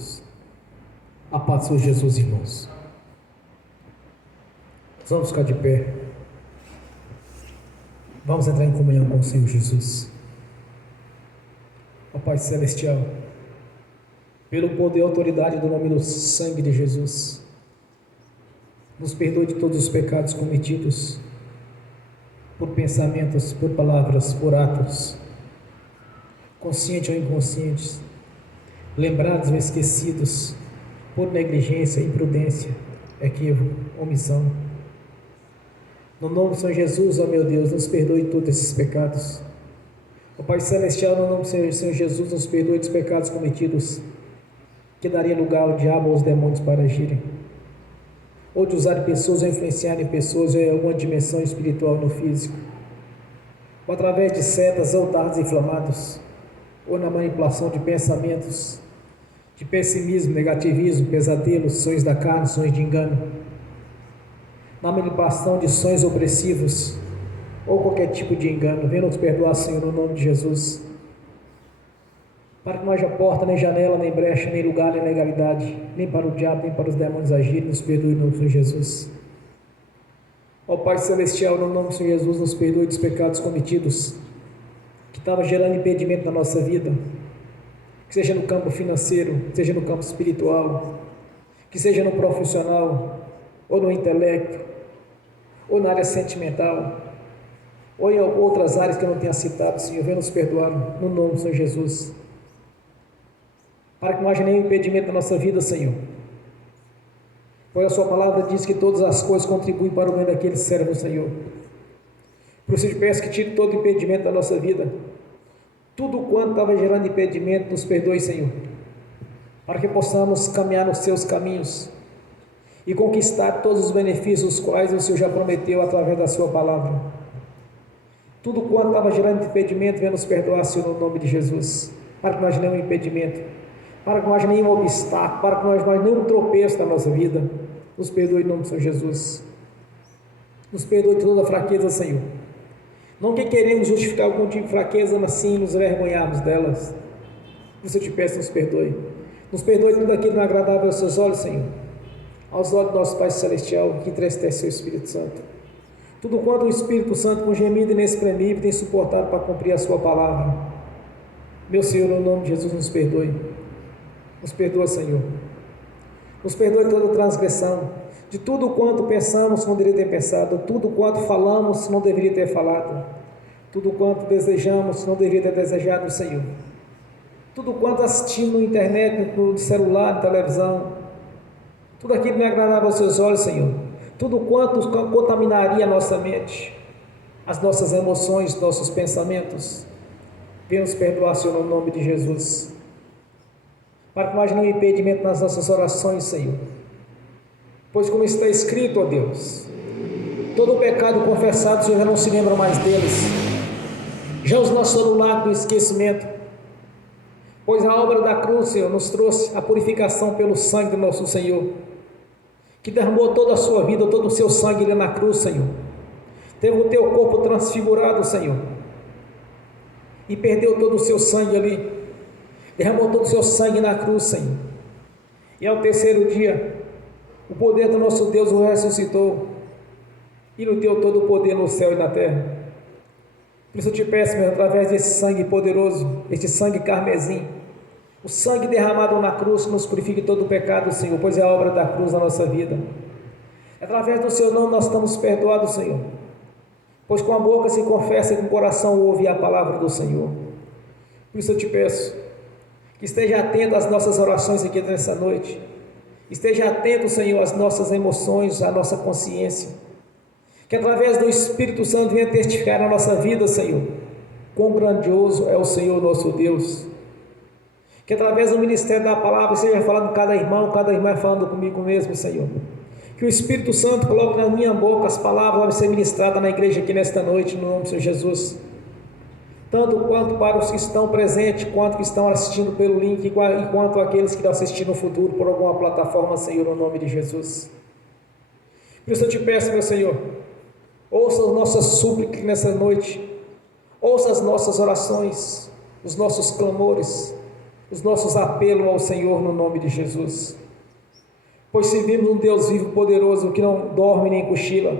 Deus. A paz do Senhor Jesus, irmãos. Vamos ficar de pé. Vamos entrar em comunhão com o Senhor Jesus. Ó Pai Celestial, pelo poder e autoridade do nome do sangue de Jesus, nos perdoe de todos os pecados cometidos, por pensamentos, por palavras, por atos, conscientes ou inconscientes, lembrados ou esquecidos, por negligência, imprudência, equívoco, omissão. No nome do Senhor Jesus, ó meu Deus, nos perdoe todos esses pecados. Ó Pai Celestial, no nome do Senhor Jesus, nos perdoe dos pecados cometidos, que daria lugar ao diabo ou aos demônios para agirem, ou de usar pessoas ou influenciarem pessoas em alguma dimensão espiritual no físico, ou através de setas ou dardos inflamados, ou na manipulação de pensamentos, de pessimismo, negativismo, pesadelos, sonhos da carne, sonhos de engano, na manipulação de sonhos opressivos, ou qualquer tipo de engano. Venha nos perdoar, Senhor, no nome de Jesus, para que não haja porta, nem janela, nem brecha, nem lugar, nem legalidade, nem para o diabo, nem para os demônios agirem. Nos perdoe no nome do Senhor Jesus. Ó Pai Celestial, no nome do Senhor Jesus, nos perdoe dos pecados cometidos, que estava gerando impedimento na nossa vida, que seja no campo financeiro, que seja no campo espiritual, que seja no profissional, ou no intelecto, ou na área sentimental, ou em outras áreas que eu não tenha citado. Senhor, venha nos perdoar no nome do Senhor Jesus, para que não haja nenhum impedimento na nossa vida, Senhor, pois a sua palavra diz que todas as coisas contribuem para o bem daqueles que servem ao Senhor. Por isso eu te peço que tire todo impedimento da nossa vida, tudo quanto estava gerando impedimento. Nos perdoe, Senhor, para que possamos caminhar nos seus caminhos e conquistar todos os benefícios os quais o Senhor já prometeu através da sua palavra. Tudo quanto estava gerando impedimento, venha nos perdoar, Senhor, no nome de Jesus, para que não haja nenhum impedimento, para que não haja nenhum obstáculo, para que não haja nenhum tropeço na nossa vida. Nos perdoe em nome do Senhor Jesus. Nos perdoe de toda a fraqueza, Senhor. Não que queremos justificar algum tipo de fraqueza, mas sim nos envergonharmos delas. Por isso eu te peço, nos perdoe. Nos perdoe tudo aquilo que não é agradável aos seus olhos, Senhor, aos olhos do nosso Pai Celestial, que entristece o Espírito Santo. Tudo quanto o Espírito Santo, com gemido inexprimível, tem suportado para cumprir a sua palavra. Meu Senhor, no nome de Jesus, nos perdoe. Nos perdoa, Senhor. Nos perdoe toda transgressão, de tudo quanto pensamos não deveria ter pensado, tudo quanto falamos não deveria ter falado, tudo quanto desejamos não deveria ter desejado, Senhor. Tudo quanto assistimos na internet, no celular, na televisão, tudo aquilo que não agradava aos seus olhos, Senhor, tudo quanto contaminaria a nossa mente, as nossas emoções, nossos pensamentos, venha nos perdoar, Senhor, no nome de Jesus, para que não haja nenhum impedimento nas nossas orações, Senhor, pois como está escrito, ó Deus, todo o pecado confessado, o Senhor já não se lembra mais deles, já os nossos anulados do esquecimento, pois a obra da cruz, Senhor, nos trouxe a purificação pelo sangue do nosso Senhor, que derramou toda a sua vida, todo o seu sangue ali na cruz, Senhor, teve o teu corpo transfigurado, Senhor, e perdeu todo o seu sangue ali, derramou todo o seu sangue na cruz, Senhor, e ao terceiro dia, o poder do nosso Deus o ressuscitou, e lhe deu todo o poder no céu e na terra. Por isso eu te peço, meu, através desse sangue poderoso, este sangue carmesim, o sangue derramado na cruz, nos purifique todo o pecado, Senhor, pois é a obra da cruz na nossa vida. Através do seu nome nós estamos perdoados, Senhor, pois com a boca se confessa e com o coração ouve a palavra do Senhor. Por isso eu te peço que esteja atento às nossas orações aqui nessa noite, esteja atento, Senhor, às nossas emoções, à nossa consciência, que através do Espírito Santo venha testificar na nossa vida, Senhor, quão grandioso é o Senhor nosso Deus, que através do ministério da palavra seja falando cada irmão falando comigo mesmo, Senhor, que o Espírito Santo coloque na minha boca as palavras para ser ministradas na igreja aqui nesta noite, no nome do Senhor Jesus, tanto quanto para os que estão presentes, quanto que estão assistindo pelo link, e quanto aqueles que estão assistindo no futuro por alguma plataforma, Senhor, no nome de Jesus. Por isso eu te peço, meu Senhor, ouça as nossas súplicas nessa noite, ouça as nossas orações, os nossos clamores, os nossos apelos ao Senhor no nome de Jesus. Pois servimos um Deus vivo e poderoso que não dorme nem cochila,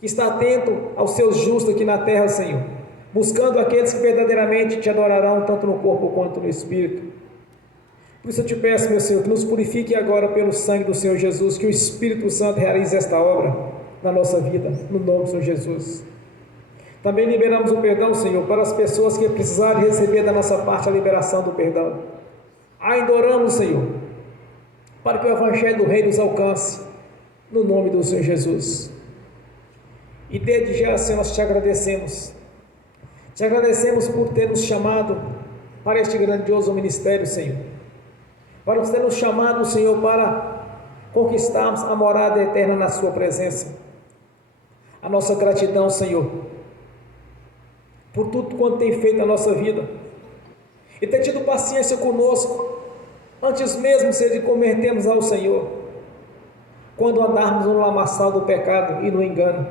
que está atento aos seus justos aqui na terra, Senhor, buscando aqueles que verdadeiramente te adorarão, tanto no corpo quanto no espírito. Por isso eu te peço, meu Senhor, que nos purifique agora pelo sangue do Senhor Jesus, que o Espírito Santo realize esta obra na nossa vida, no nome do Senhor Jesus. Também liberamos o perdão, Senhor, para as pessoas que precisarem receber da nossa parte a liberação do perdão. Ainda oramos, Senhor, para que o Evangelho do Reino nos alcance, no nome do Senhor Jesus. E desde já, Senhor, nós te agradecemos. Te agradecemos por ter nos chamado para este grandioso ministério, Senhor. Para ter nos chamado, Senhor, para conquistarmos a morada eterna na sua presença. A nossa gratidão, Senhor, por tudo quanto tem feito na nossa vida, e ter tido paciência conosco, antes mesmo, Senhor, de convertermos ao Senhor, quando andarmos no lamaçal do pecado e no engano,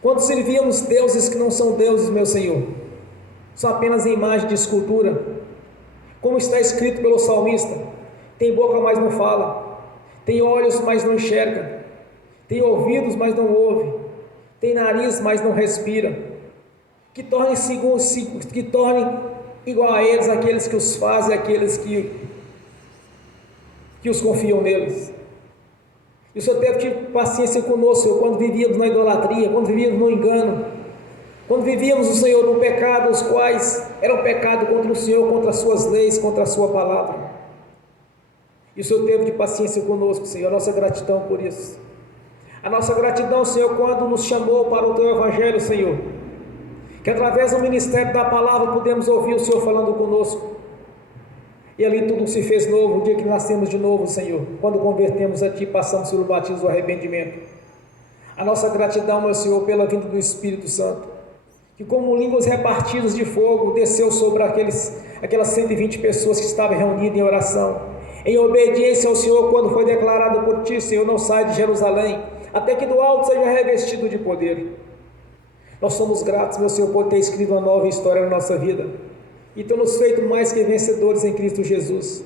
quando servíamos deuses que não são deuses, meu Senhor, são apenas imagem de escultura, como está escrito pelo salmista: tem boca, mas não fala, tem olhos, mas não enxerga, tem ouvidos, mas não ouve, tem nariz, mas não respira. Que torne igual a eles aqueles que os fazem, aqueles que os confiam neles. E o Senhor teve paciência conosco, Senhor, quando vivíamos na idolatria, quando vivíamos no engano, quando vivíamos, o Senhor, no pecado, os quais eram pecado contra o Senhor, contra as suas leis, contra a sua palavra. E o Senhor teve de paciência conosco, Senhor, a nossa gratidão por isso. A nossa gratidão, Senhor, quando nos chamou para o Teu Evangelho, Senhor, que através do ministério da palavra pudemos ouvir o Senhor falando conosco, e ali tudo se fez novo, o dia que nascemos de novo, Senhor, quando convertemos a Ti, passamos pelo batismo do arrependimento. A nossa gratidão, meu Senhor, pela vinda do Espírito Santo, que como línguas repartidas de fogo, desceu sobre aquelas 120 pessoas que estavam reunidas em oração, em obediência ao Senhor, quando foi declarado por Ti, Senhor: não sai de Jerusalém, até que do alto seja revestido de poder. Nós somos gratos, meu Senhor, por ter escrito uma nova história na nossa vida, e ter nos feito mais que vencedores em Cristo Jesus,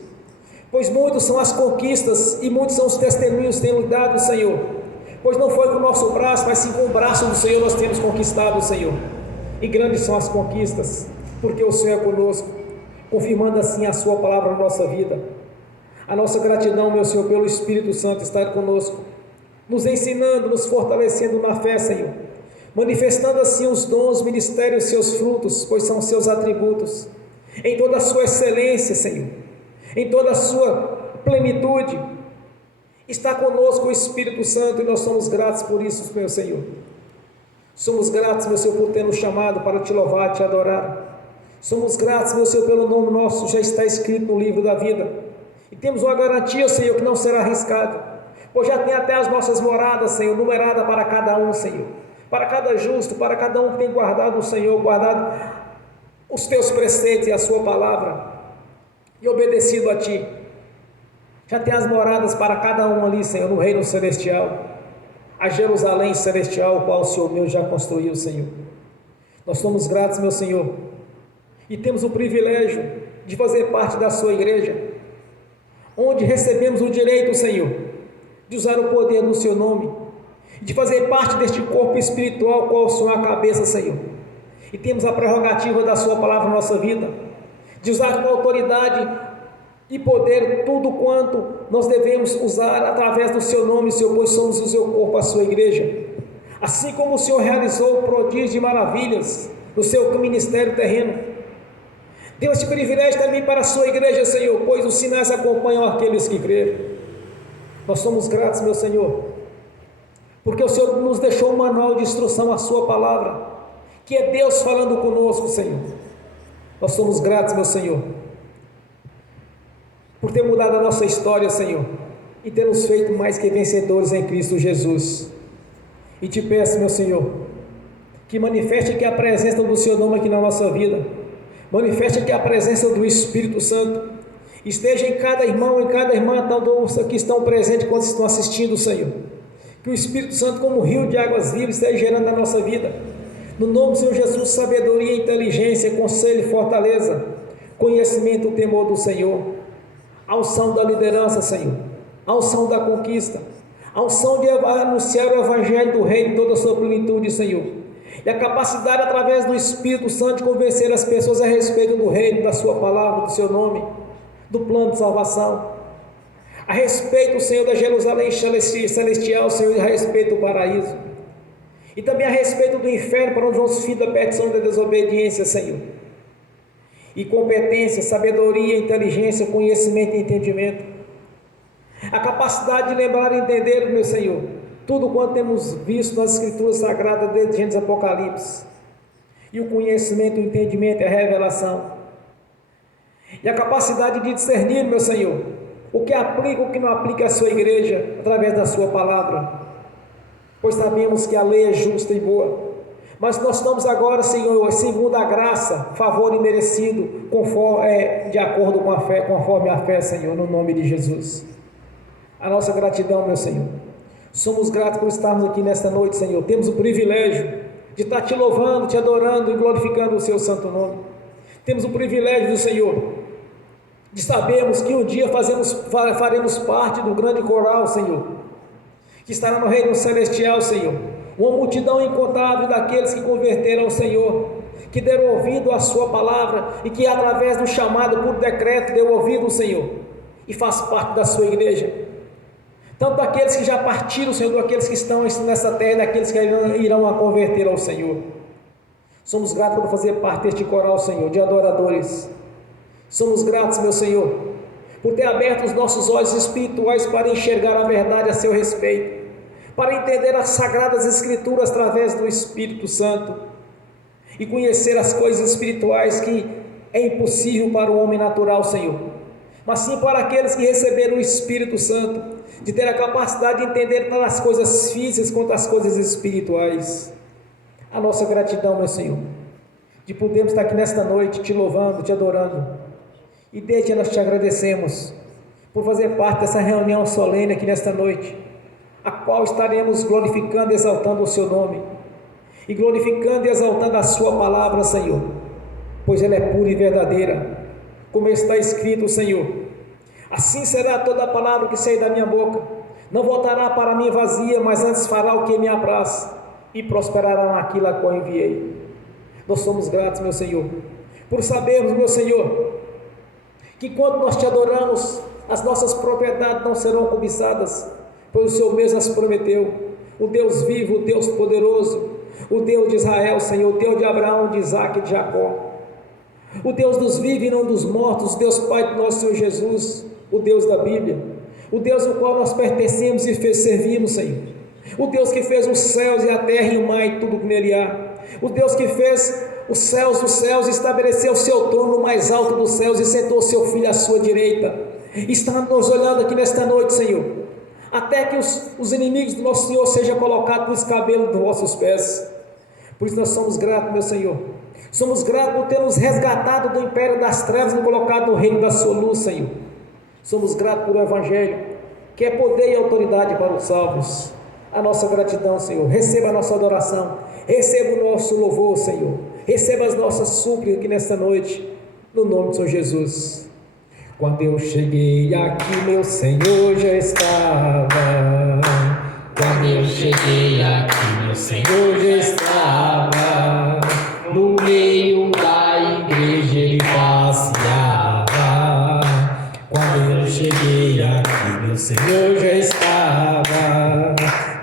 pois muitos são as conquistas, e muitos são os testemunhos que temos dado, Senhor, pois não foi com o nosso braço, mas sim com o braço do Senhor nós temos conquistado, Senhor, e grandes são as conquistas, porque o Senhor é conosco, confirmando assim a sua palavra na nossa vida. A nossa gratidão, meu Senhor, pelo Espírito Santo estar conosco, nos ensinando, nos fortalecendo na fé, Senhor, manifestando assim os dons, ministérios, seus frutos, pois são seus atributos, em toda a sua excelência, Senhor, em toda a sua plenitude. Está conosco o Espírito Santo, e nós somos gratos por isso, meu Senhor. Somos gratos, meu Senhor, por ter nos chamado para te louvar, te adorar. Somos gratos, meu Senhor, pelo nome nosso já está escrito no livro da vida, e temos uma garantia, Senhor, que não será arriscado, pois já tem até as nossas moradas, Senhor, numerada para cada um, Senhor, para cada justo, para cada um que tem guardado o Senhor, guardado os teus preceitos e a sua palavra, e obedecido a Ti. Já tem as moradas para cada um ali, Senhor, no reino celestial, a Jerusalém celestial, o qual o Senhor meu já construiu, Senhor. Nós somos gratos, meu Senhor, e temos o privilégio de fazer parte da sua igreja, onde recebemos o direito, Senhor, de usar o poder do Seu nome, de fazer parte deste corpo espiritual, qual o Senhor é a cabeça, Senhor, e temos a prerrogativa da Sua palavra na nossa vida, de usar com autoridade e poder tudo quanto nós devemos usar através do Seu nome, Senhor, pois somos o Seu corpo, a Sua igreja. Assim como o Senhor realizou prodígios e maravilhas no Seu ministério terreno, deu este privilégio também para a Sua igreja, Senhor, pois os sinais acompanham aqueles que creem. Nós somos gratos, meu Senhor, porque o Senhor nos deixou um manual de instrução, a Sua palavra, que é Deus falando conosco, Senhor. Nós somos gratos, meu Senhor, por ter mudado a nossa história, Senhor, e ter nos feito mais que vencedores em Cristo Jesus. E te peço, meu Senhor, que manifeste que a presença do Seu nome aqui na nossa vida, manifeste que a presença do Espírito Santo esteja em cada irmão, em cada irmã, todos que estão presentes quando estão assistindo, Senhor. Que o Espírito Santo, como um rio de águas vivas, esteja gerando na nossa vida. No nome do Senhor Jesus, sabedoria, inteligência, conselho e fortaleza. conhecimento, o temor do Senhor, a unção da liderança, Senhor, a unção da conquista, a unção de anunciar o Evangelho do Reino em toda a sua plenitude, Senhor, e a capacidade através do Espírito Santo de convencer as pessoas a respeito do Reino, da sua palavra, do seu nome, do plano de salvação, a respeito, Senhor, da Jerusalém celestial, Senhor, e a respeito do paraíso, e também a respeito do inferno, para os nossos filhos da perdição e da desobediência, Senhor, e competência, sabedoria, inteligência, conhecimento e entendimento, a capacidade de lembrar e entender, meu Senhor, tudo quanto temos visto nas Escrituras Sagradas desde Gênesis e Apocalipse, e o conhecimento, o entendimento e a revelação, e a capacidade de discernir, meu Senhor, o que aplica e o que não aplica à sua igreja, através da sua palavra, pois sabemos que a lei é justa e boa, mas nós estamos agora, Senhor, segundo a graça, favor imerecido, de acordo com a fé, conforme a fé, Senhor, no nome de Jesus. A nossa gratidão, meu Senhor, somos gratos por estarmos aqui nesta noite, Senhor, temos o privilégio de estar te louvando, te adorando e glorificando o seu santo nome, temos o privilégio do Senhor, de sabermos que um dia faremos parte do grande coral, Senhor, que estará no reino celestial, Senhor, uma multidão incontável daqueles que converteram ao Senhor, que deram ouvido à sua palavra e que através do chamado por decreto deu ouvido ao Senhor e faz parte da sua igreja, tanto daqueles que já partiram, Senhor, daqueles que estão nessa terra, daqueles que irão a converter ao Senhor. Somos gratos por fazer parte deste coral, Senhor, de adoradores. Somos gratos, meu Senhor, por ter aberto os nossos olhos espirituais para enxergar a verdade a seu respeito, para entender as sagradas Escrituras através do Espírito Santo e conhecer as coisas espirituais que é impossível para o homem natural, Senhor, mas sim para aqueles que receberam o Espírito Santo, de ter a capacidade de entender tanto as coisas físicas quanto as coisas espirituais. A nossa gratidão, meu Senhor, de podermos estar aqui nesta noite te louvando, te adorando, e desde nós te agradecemos por fazer parte dessa reunião solene aqui nesta noite, a qual estaremos glorificando e exaltando o seu nome, e glorificando e exaltando a sua palavra, Senhor, pois ela é pura e verdadeira, como está escrito, Senhor, assim será toda a palavra que sair da minha boca, não voltará para mim vazia, mas antes fará o que me apraz, e prosperará naquilo a qual enviei. Nós somos gratos, meu Senhor, por sabermos, meu Senhor, que quando nós te adoramos, as nossas propriedades não serão cobiçadas, pois o Senhor mesmo as prometeu, o Deus vivo, o Deus poderoso, o Deus de Israel, Senhor, o Deus de Abraão, de Isaac e de Jacó, o Deus dos vivos e não dos mortos, o Deus Pai do nosso Senhor Jesus, o Deus da Bíblia, o Deus ao qual nós pertencemos e servimos, Senhor, o Deus que fez os céus e a terra e o mar e tudo que nele há, o Deus que fez os céus dos céus, estabeleceu o seu trono no mais alto dos céus e sentou o seu Filho à sua direita, está nos olhando aqui nesta noite, Senhor, até que os inimigos do nosso Senhor sejam colocados no escabelo dos vossos pés. Por isso nós somos gratos, meu Senhor, somos gratos por ter nos resgatado do império das trevas e nos colocado no reino da sua luz, Senhor. Somos gratos por o Evangelho, que é poder e autoridade para os salvos. A nossa gratidão, Senhor, receba a nossa adoração, receba o nosso louvor, Senhor, receba as nossas súplicas aqui nesta noite, no nome do Senhor Jesus. Quando eu cheguei aqui, meu Senhor já estava. Quando eu cheguei aqui, meu Senhor já estava. No meio da igreja ele passeava. Quando eu cheguei aqui, meu Senhor já estava.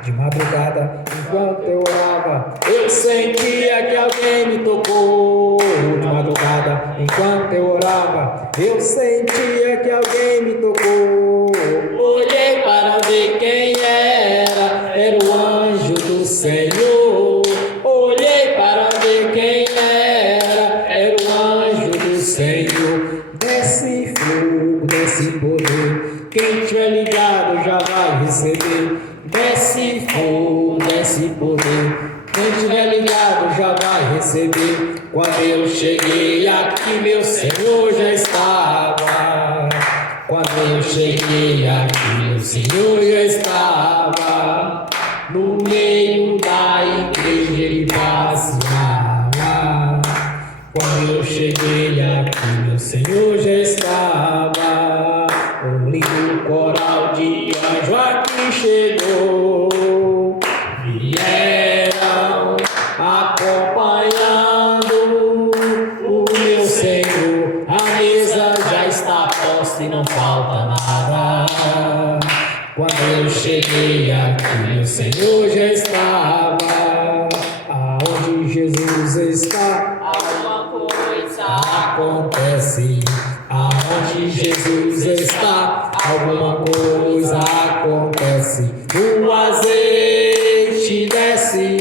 De madrugada, enquanto eu orava, eu sentia que alguém me tocou. De madrugada, enquanto eu orava, eu sentia que alguém me tocou. Olhei para ver quem era o anjo do Senhor. Olhei para ver quem era o anjo do Senhor. Desce fogo, desce poder, quem tiver ligado já vai receber. Desce fogo, desce poder, quem tiver ligado já vai receber. Quando eu cheguei aqui, meu Senhor já estava. Quando eu cheguei aqui, meu Senhor já estava. No meio da igreja ele passeava. Quando eu cheguei aqui, meu Senhor já estava. Um lindo coral de anjo aqui chegou. Vieram acompanhando o meu Senhor. A mesa já está posta e não falta nada. Quando eu cheguei aqui, meu Senhor já estava. Aonde Jesus está, alguma coisa acontece. Aonde Jesus está, alguma coisa acontece. O azeite desce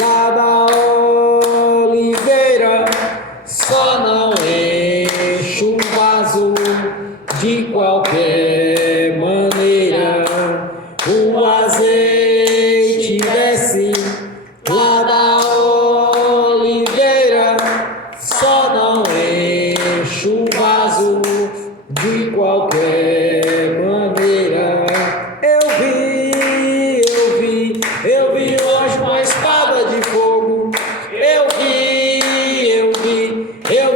lá da oliveira, só não enche o vaso de qualquer maneira. O azeite desce lá da oliveira, só não enche o vaso de qualquer maneira. Eu vi o anjo com a espada de fogo. Eu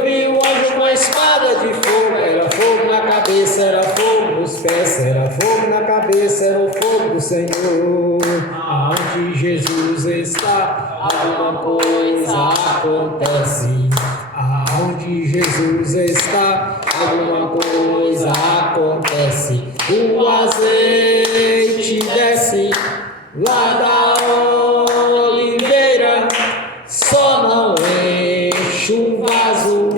vi o anjo com a espada de fogo. Era fogo na cabeça, era fogo nos pés, era fogo na cabeça, era o fogo do Senhor. Aonde Jesus está, alguma coisa acontece. Aonde Jesus está, alguma coisa acontece. O azeite desce lá da oliveira, só não enche o vaso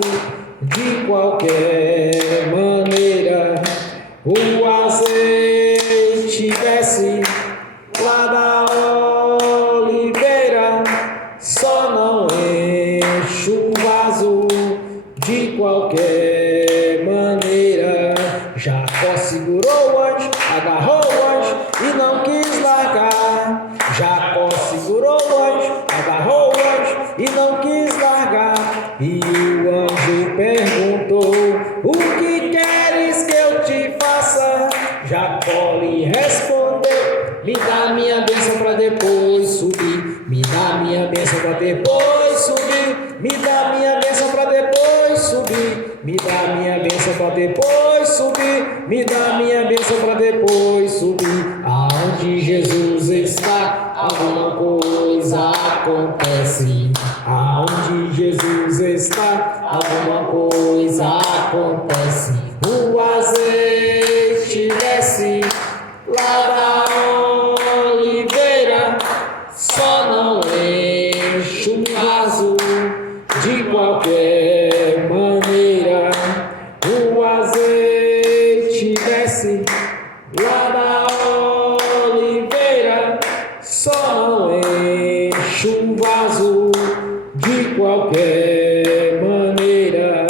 de qualquer maneira. O azeite desce lá da oliveira, só não enche o vaso de qualquer maneira. Jacó segurou o anjo, agarrou o anjo e não quis largar. Jacó segurou o anjo, agarrou o anjo e não quis largar. E o anjo perguntou: o que queres que eu te faça? Jacó lhe respondeu: me dá minha bênção para depois subir. Me dá minha bênção para depois subir. Me dá minha bênção para depois subir. Me dá minha bênção para depois subir. Me dá minha bênção para depois subir. Aonde Jesus está, alguma coisa acontece. Aonde Jesus está, alguma coisa acontece. O azeite desce lá da oliveira, só não enche o vaso de qualquer maneira. O azeite desce lá da oliveira, só não enche o vaso de qualquer maneira.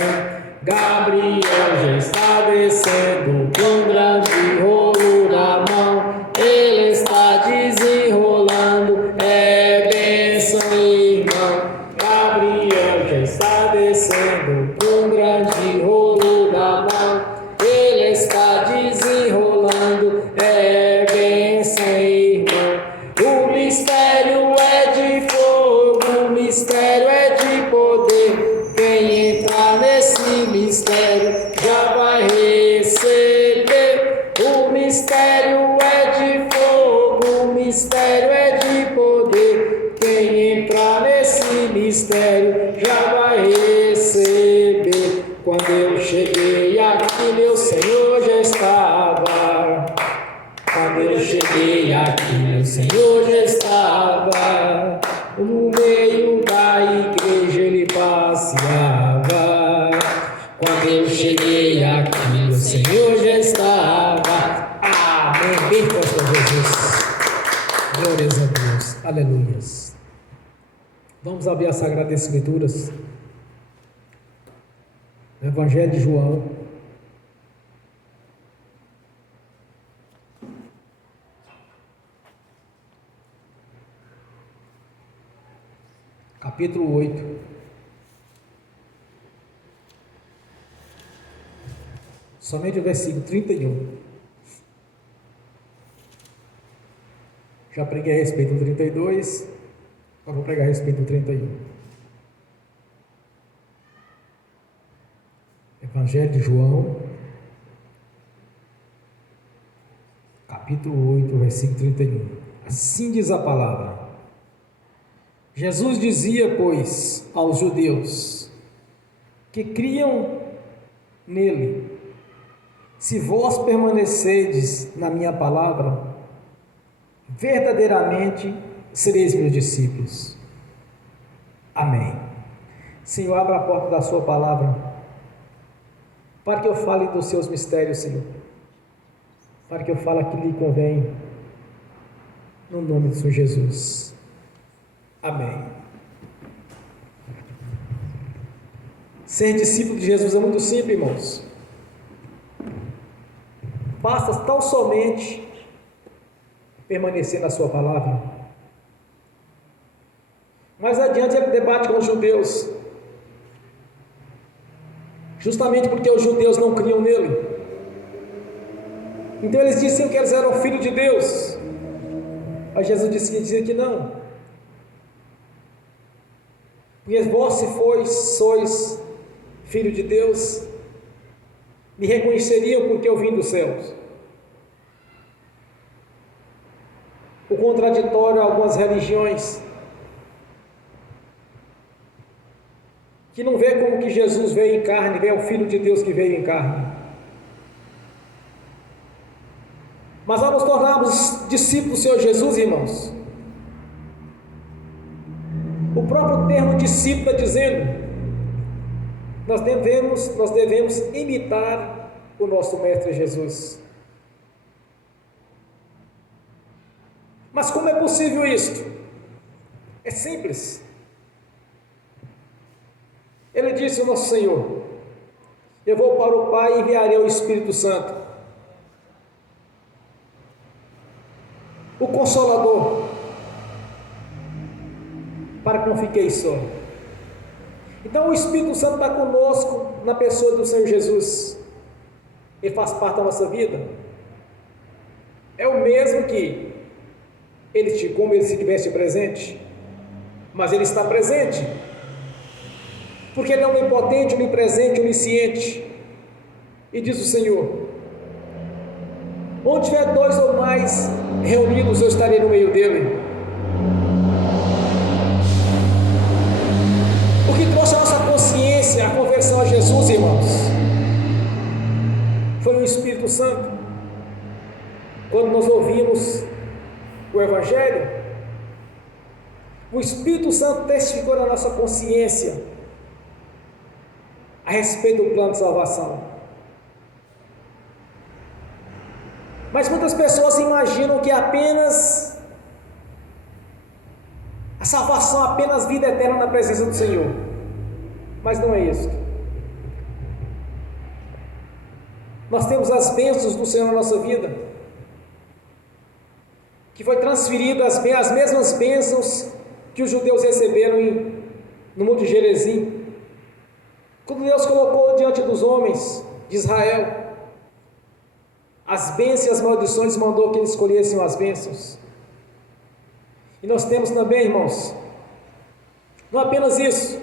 Gabriel já está descendo com grande rolo na mão. Ele está desenrolando, é bênção, irmão. Gabriel já está descendo com grande rolo na mão. Ele está desenrolando, é bênção, irmão. O mistério é de fogo, o mistério é de poder. Quem entrar nesse mistério já vai receber. O mistério é de fogo, o mistério é de poder. Quem entrar nesse mistério já vai receber. Quando eu cheguei aqui, meu Senhor já estava. Quando eu cheguei aqui, meu Senhor já estava. No meio da igreja ele passeava. Quando eu cheguei aqui, meu Senhor já estava. Amém. Bendito seja Jesus. Glórias a Deus. Aleluias. Vamos abrir as Sagradas Escrituras. Evangelho de João. Capítulo 8. Somente o versículo 31. Já preguei a respeito do 32, agora vou pregar a respeito do 31. Evangelho de João, capítulo 8, versículo 31. Assim diz a palavra: Jesus dizia, pois, aos judeus que criam nele: se vós permanecerdes na minha palavra, verdadeiramente sereis meus discípulos. Amém. Senhor, abra a porta da sua palavra, para que eu fale dos seus mistérios, Senhor, para que eu fale aquilo que lhe convém, no nome do Senhor Jesus. Amém. Ser discípulo de Jesus é muito simples, irmãos. Basta tão somente permanecer na sua palavra. Mais adiante ele debate com os judeus, justamente porque os judeus não criam nele. Então eles diziam que eles eram filhos de Deus, mas Jesus dizia que não, porque vós, se sois filho de Deus, me reconheceriam porque eu vim dos céus. O contraditório a algumas religiões que não vê como que Jesus veio em carne, vê o Filho de Deus que veio em carne. Mas ao nos tornarmos discípulos do Senhor Jesus, irmãos, o próprio termo discípulo está dizendo, nós devemos imitar o nosso Mestre Jesus. Mas como é possível isto? É simples. Ele disse ao nosso Senhor: eu vou para o Pai e enviarei o Espírito Santo, o Consolador, para que não fiqueis só. Então o Espírito Santo está conosco na pessoa do Senhor Jesus. Ele faz parte da nossa vida. É o mesmo que como ele se estivesse presente, mas ele está presente, porque ele é onipotente, onipresente, onisciente. E diz o Senhor: onde tiver dois ou mais reunidos, eu estarei no meio dele. O que trouxe a nossa consciência, a conversão a Jesus, irmãos, foi o Espírito Santo. Quando nós ouvimos o Evangelho, o Espírito Santo testificou na nossa consciência a respeito do plano de salvação. Mas muitas pessoas imaginam que apenas a salvação, apenas vida eterna na presença do Senhor. Mas não é isso. Nós temos as bênçãos do Senhor na nossa vida, que foi transferida as mesmas bênçãos que os judeus receberam no Monte Gerizim, quando Deus colocou diante dos homens de Israel as bênçãos e as maldições, mandou que eles escolhessem as bênçãos. E nós temos também, irmãos, não apenas isso,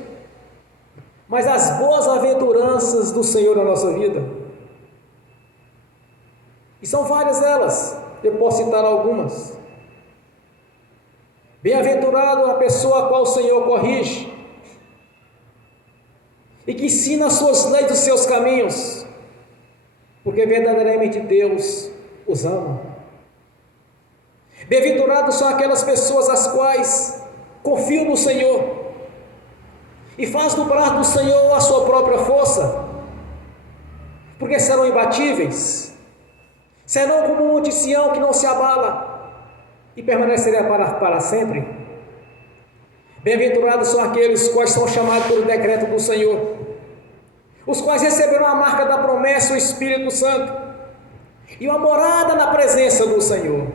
mas as boas aventuranças do Senhor na nossa vida. E são várias elas, eu posso citar algumas. Bem-aventurado a pessoa a qual o Senhor corrige e que ensina as suas leis dos seus caminhos, porque verdadeiramente Deus os ama. Bem-aventurados são aquelas pessoas as quais confiam no Senhor e faz do braço do Senhor a sua própria força, porque serão imbatíveis, serão como um monte Sião que não se abala e permanecerá para sempre. Bem-aventurados são aqueles quais são chamados pelo decreto do Senhor, os quais receberam a marca da promessa, o Espírito Santo, e uma morada na presença do Senhor.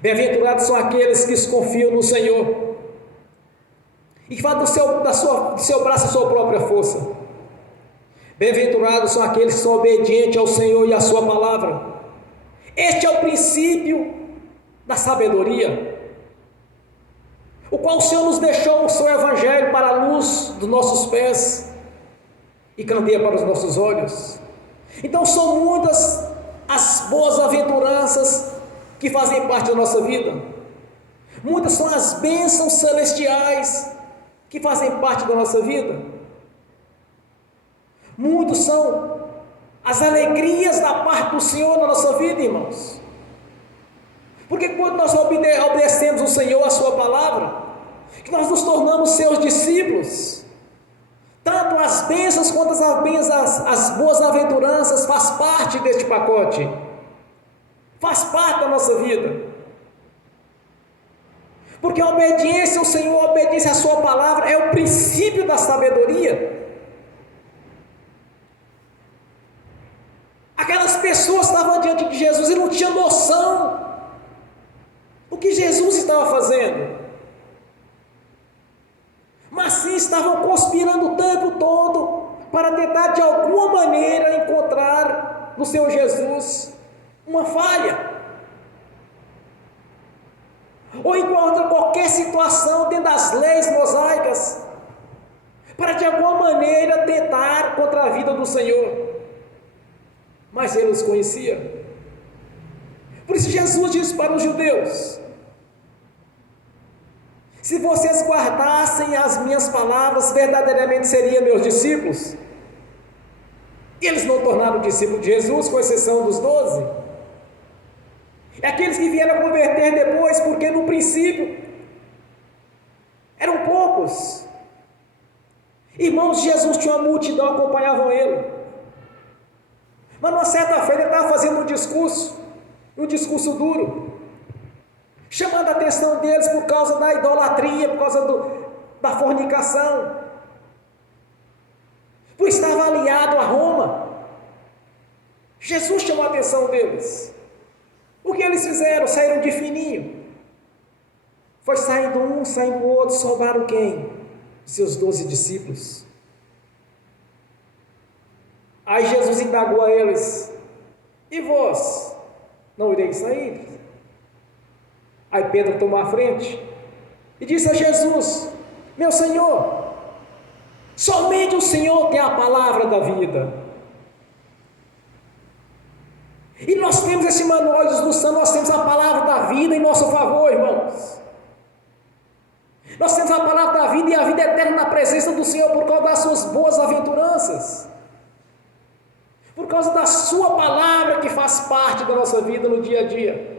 Bem-aventurados são aqueles que se confiam no Senhor e que fazem do seu braço a sua própria força. Bem-aventurados são aqueles que são obedientes ao Senhor e à sua palavra. Este é o princípio da sabedoria, o qual o Senhor nos deixou o seu Evangelho para a luz dos nossos pés e candeia para os nossos olhos. Então são muitas as boas aventuranças que fazem parte da nossa vida. Muitas são as bênçãos celestiais que fazem parte da nossa vida. Muitos são as alegrias da parte do Senhor na nossa vida, irmãos. Porque quando nós obedecemos o Senhor, a sua palavra, que nós nos tornamos seus discípulos, tanto as bênçãos quanto as boas aventuranças faz parte deste pacote, faz parte da nossa vida. Porque a obediência ao Senhor, a obediência à sua palavra é o princípio da sabedoria. Aquelas pessoas estavam diante de Jesus e não tinham noção do que Jesus estava fazendo, mas sim estavam conspirando o tempo todo para tentar de alguma maneira encontrar no Senhor Jesus uma falha, ou encontrar qualquer situação dentro das leis mosaicas, para de alguma maneira tentar contra a vida do Senhor. Mas ele os conhecia. Por isso Jesus disse para os judeus: se vocês guardassem as minhas palavras, verdadeiramente seriam meus discípulos. E eles não tornaram discípulos de Jesus, com exceção dos 12. É aqueles que vieram a converter depois, porque no princípio eram poucos. Irmãos, Jesus tinha uma multidão que acompanhavam ele. Mas numa certa feita ele estava fazendo um discurso duro, chamando a atenção deles por causa da idolatria, por causa da fornicação, por estar aliado a Roma. Jesus chamou a atenção deles. O que eles fizeram? Saíram de fininho. Foi saindo um, saindo o outro, sobraram quem? Seus 12 discípulos. Aí Jesus indagou a eles: e vós, não ireis sair? Aí Pedro tomou a frente e disse a Jesus: meu Senhor, somente o Senhor tem a palavra da vida. E nós temos esse manual de instrução, nós temos a palavra da vida em nosso favor, irmãos. Nós temos a palavra da vida e a vida eterna na presença do Senhor por causa das suas boas aventuranças, por causa da sua palavra que faz parte da nossa vida no dia a dia.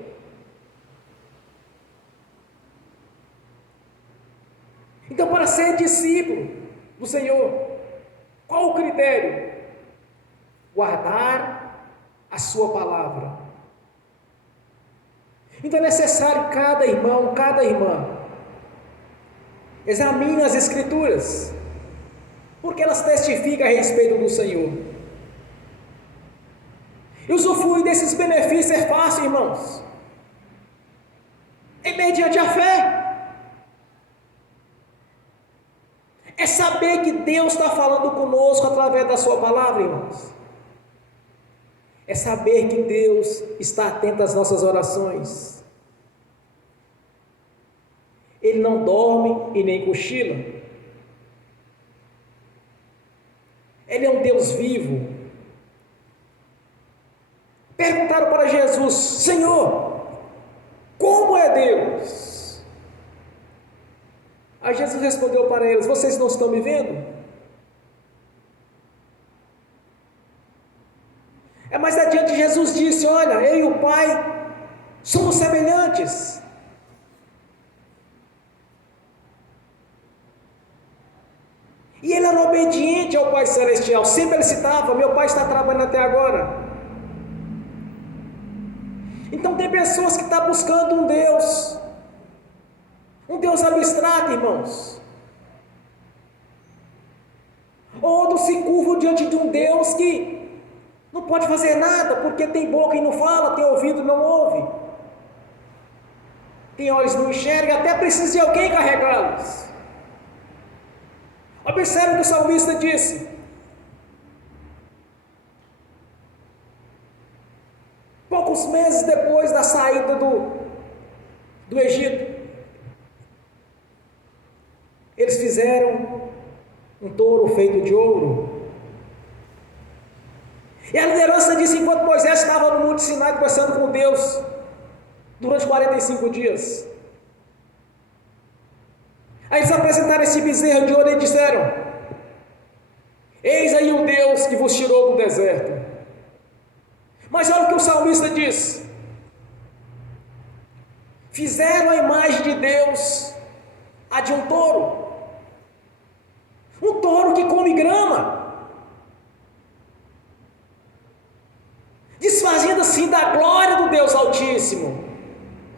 Então, para ser discípulo do Senhor, qual o critério? Guardar a sua palavra. Então é necessário cada irmão, cada irmã examine as Escrituras, porque elas testificam a respeito do Senhor. E usufruir desses benefícios é fácil, irmãos. É mediante a fé. É saber que Deus está falando conosco através da sua palavra, irmãos. É saber que Deus está atento às nossas orações. Ele não dorme e nem cochila. Ele é um Deus vivo. Perguntaram para Jesus: Senhor, como é Deus? Aí Jesus respondeu para eles: vocês não estão me vendo? Mais adiante Jesus disse: olha, eu e o Pai somos semelhantes. E ele era obediente ao Pai Celestial. Sempre ele citava: meu Pai está trabalhando até agora. Então tem pessoas que estão buscando um Deus abstrato, irmãos. Outros se curvam diante de um Deus que não pode fazer nada, porque tem boca e não fala, tem ouvido e não ouve, tem olhos e não enxerga, até precisa de alguém carregá-los. Observe o que o salmista disse: poucos meses depois da saída do Egito, eles fizeram um touro feito de ouro E a liderança disse: enquanto Moisés estava no Monte Sinai conversando com Deus durante 45 dias, aí eles apresentaram esse bezerro de ouro e disseram: eis aí o Deus que vos tirou do deserto. Mas olha o que o salmista diz: fizeram a imagem de Deus a de um touro que come grama, desfazendo assim da glória do Deus Altíssimo.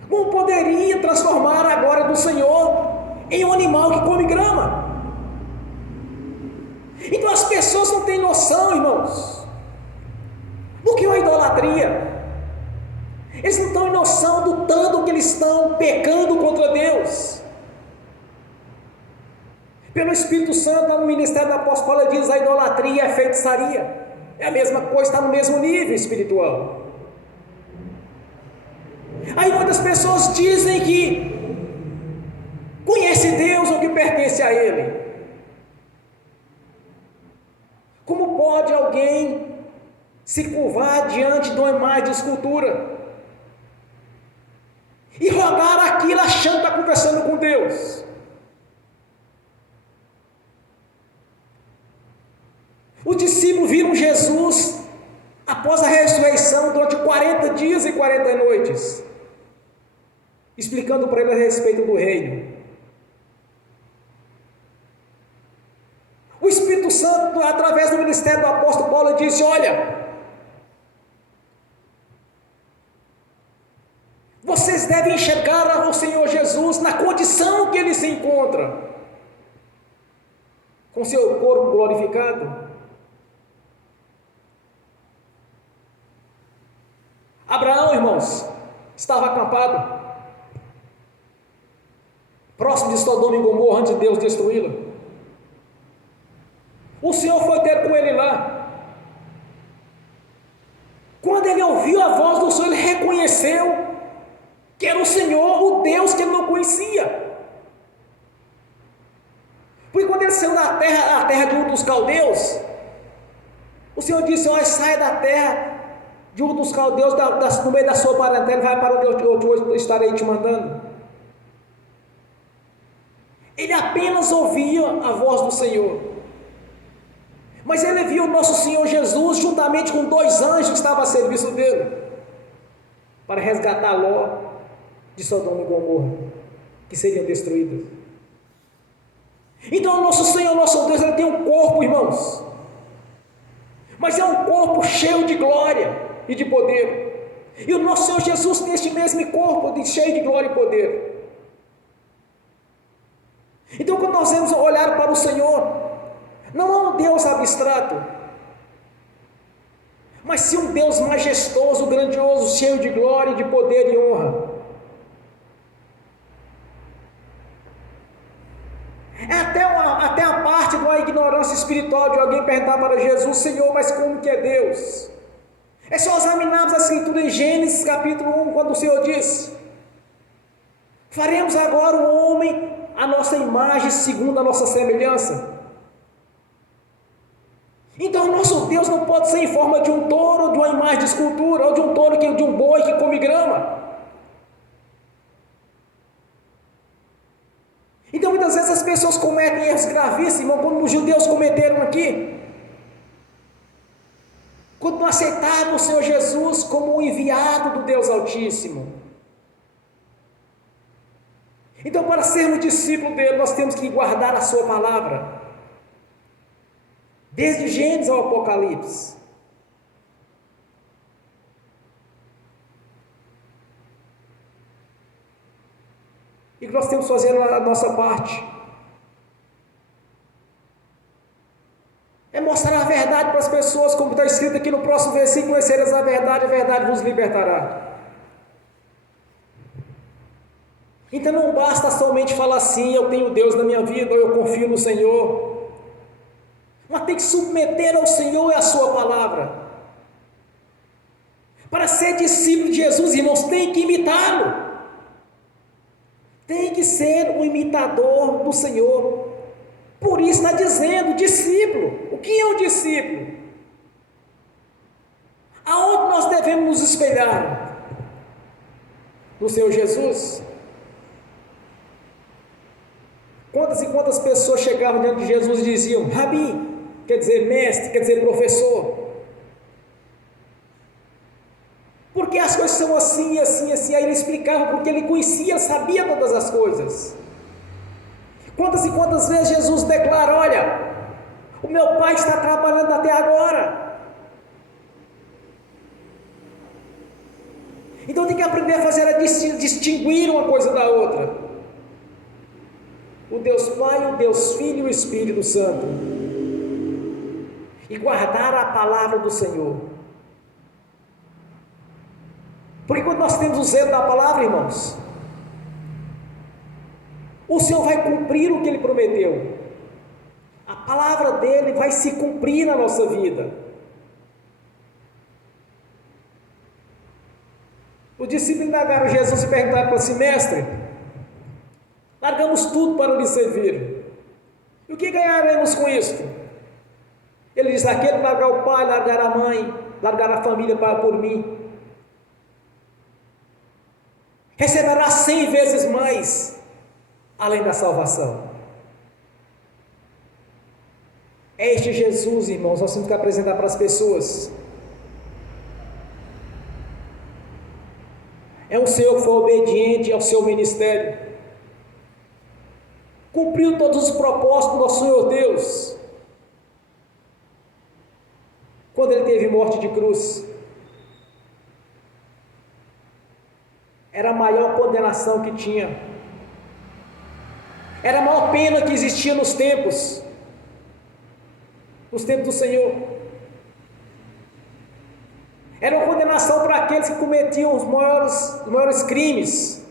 Como poderia transformar a glória do Senhor em um animal que come grama? Então as pessoas não têm noção, irmãos, do que é a idolatria. Eles não têm noção do tanto que eles estão pecando contra Deus. Pelo Espírito Santo, no ministério do apóstolo Paulo diz: a idolatria é feitiçaria. É a mesma coisa, está no mesmo nível espiritual. Aí muitas pessoas dizem que conhece Deus ou que pertence a Ele. Como pode alguém se curvar diante de uma imagem de escultura e rogar aquilo achando que está conversando com Deus? Os discípulos viram Jesus após a ressurreição durante 40 dias e 40 noites, explicando para eles a respeito do reino. O Espírito Santo, através do ministério do apóstolo Paulo, disse: olha, vocês devem enxergar o Senhor Jesus na condição que Ele se encontra, com seu corpo glorificado. Abraão, irmãos, estava acampado próximo de Sodoma e Gomorra antes de Deus destruí-la. O Senhor foi ter com ele lá. Quando ele ouviu a voz do Senhor, ele reconheceu que era o Senhor, o Deus que ele não conhecia. Porque quando ele saiu da terra, a terra de um dos caldeus, o Senhor disse: olha, saia da terra de um dos caldeus, no meio da sua parentela, vai para onde eu estarei te mandando. Ele apenas ouvia a voz do Senhor, mas ele viu o nosso Senhor Jesus juntamente com 2 anjos que estavam a serviço dele, para resgatar Ló de Sodoma e Gomorra, que seriam destruídas. Então o nosso Senhor, nosso Deus, ele tem um corpo, irmãos, mas é um corpo cheio de glória e de poder. E o nosso Senhor Jesus tem este mesmo corpo cheio de glória e poder. Então quando nós vamos olhar para o Senhor, não é um Deus abstrato, mas sim um Deus majestoso, grandioso, cheio de glória, de poder e honra. É até a parte de uma ignorância espiritual de alguém perguntar para Jesus: Senhor, mas como que é Deus? É só examinarmos a Escritura em Gênesis capítulo 1, quando o Senhor diz: faremos agora o homem a nossa imagem, segundo a nossa semelhança. Então o nosso Deus não pode ser em forma de um touro, de uma imagem de escultura, ou de um touro, de um boi que come grama. Então muitas vezes as pessoas cometem erros gravíssimos, como os judeus cometeram aqui, quando não aceitaram o Senhor Jesus como o enviado do Deus Altíssimo. Então, para sermos discípulos dele, nós temos que guardar a sua palavra, desde Gênesis ao Apocalipse. E que nós temos que fazer a nossa parte é mostrar a verdade para as pessoas, como está escrito aqui no próximo versículo: conhecereis a verdade vos libertará. Então não basta somente falar assim: eu tenho Deus na minha vida, ou eu confio no Senhor. Mas tem que submeter ao Senhor e à sua palavra. Para ser discípulo de Jesus, irmãos, tem que imitá-lo. Tem que ser um imitador do Senhor. Por isso está dizendo discípulo. O que é um discípulo? podemos nos espelhar no Senhor Jesus? Quantas e quantas pessoas chegavam diante de Jesus e diziam: Rabi, quer dizer mestre, quer dizer professor, porque as coisas são assim, assim, assim. Aí ele explicava, porque ele conhecia, sabia todas as coisas. Quantas e quantas vezes Jesus declara: olha, o meu pai está trabalhando até agora. Então tem que aprender a fazer, a distinguir uma coisa da outra. O Deus Pai, o Deus Filho e o Espírito Santo. E guardar a palavra do Senhor. Porque quando nós temos o zelo da palavra, irmãos, o Senhor vai cumprir o que Ele prometeu. A palavra dEle vai se cumprir na nossa vida. Os discípulos indagaram Jesus e perguntaram para si: mestre, largamos tudo para lhe servir. E o que ganharemos com isto? Ele diz: aquele largar o pai, largar a mãe, largar a família por mim, receberá 100 vezes mais, além da salvação. É este Jesus, irmãos, nós temos que apresentar para as pessoas. É um Senhor que foi obediente ao seu ministério, cumpriu todos os propósitos do nosso Senhor Deus. Quando Ele teve morte de cruz, era a maior condenação que tinha, era a maior pena que existia nos tempos do Senhor. Era uma condenação para aqueles que cometiam os maiores crimes,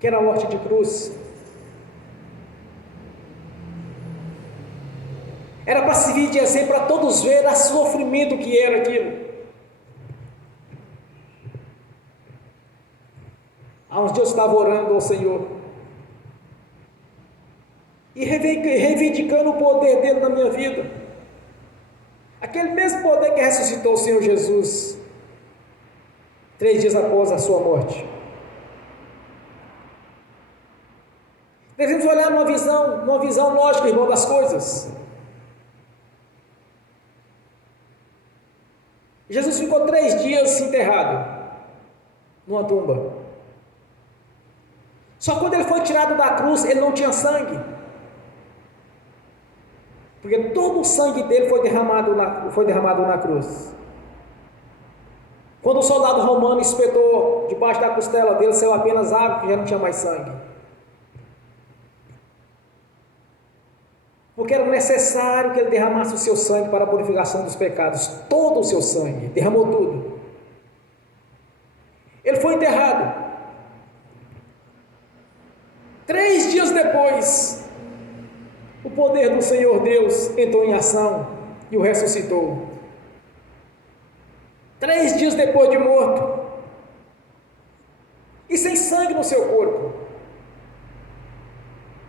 que era a morte de cruz. Era para servir de exemplo para todos verem o sofrimento que era aquilo. Há uns dias eu estava orando ao Senhor e reivindicando o poder dele na minha vida, aquele mesmo poder que ressuscitou o Senhor Jesus 3 dias após a sua morte. Devemos olhar numa visão lógica, irmão, das coisas. Jesus ficou 3 dias enterrado numa tumba. Só quando ele foi tirado da cruz, ele não tinha sangue, porque todo o sangue dele foi derramado na cruz. Quando o soldado romano espetou debaixo da costela dele, saiu apenas água, que já não tinha mais sangue, porque era necessário que ele derramasse o seu sangue para a purificação dos pecados. Todo o seu sangue, derramou tudo. Ele foi enterrado. 3 dias depois, o poder do Senhor Deus entrou em ação e o ressuscitou. 3 dias depois de morto, e sem sangue no seu corpo,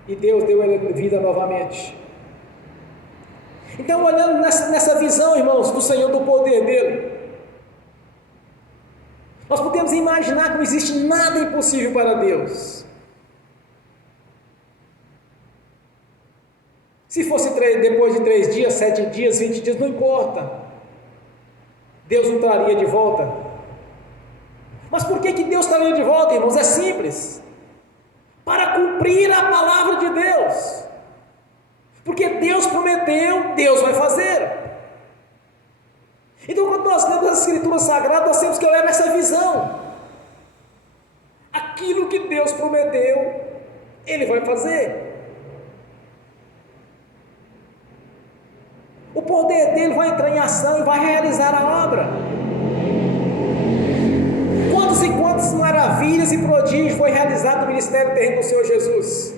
e Deus deu ele vida novamente. Então, olhando nessa visão, irmãos, do Senhor, do poder dele, nós podemos imaginar que não existe nada impossível para Deus. Se fosse depois de 3 dias, 7 dias, 20 dias, não importa, Deus não traria de volta. Mas por que Deus traria de volta, irmãos? É simples: para cumprir a palavra de Deus. Porque Deus prometeu, Deus vai fazer. Então, quando nós lemos as Escrituras Sagradas, nós temos que olhar nessa visão. Aquilo que Deus prometeu, Ele vai fazer. O poder dele vai entrar em ação e vai realizar a obra. Quantas e quantas maravilhas e prodígios foi realizado no ministério terreno do Senhor Jesus.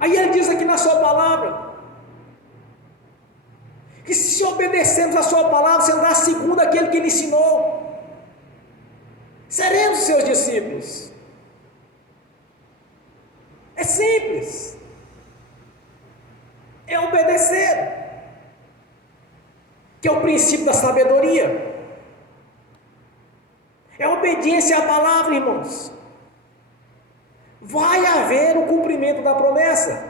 Aí ele diz aqui na sua palavra, que se obedecermos a sua palavra, se andar segundo aquele que ele ensinou, seremos seus discípulos. É simples. É obedecer. que é o princípio da sabedoria. É obediência à palavra, irmãos. Vai haver o cumprimento da promessa,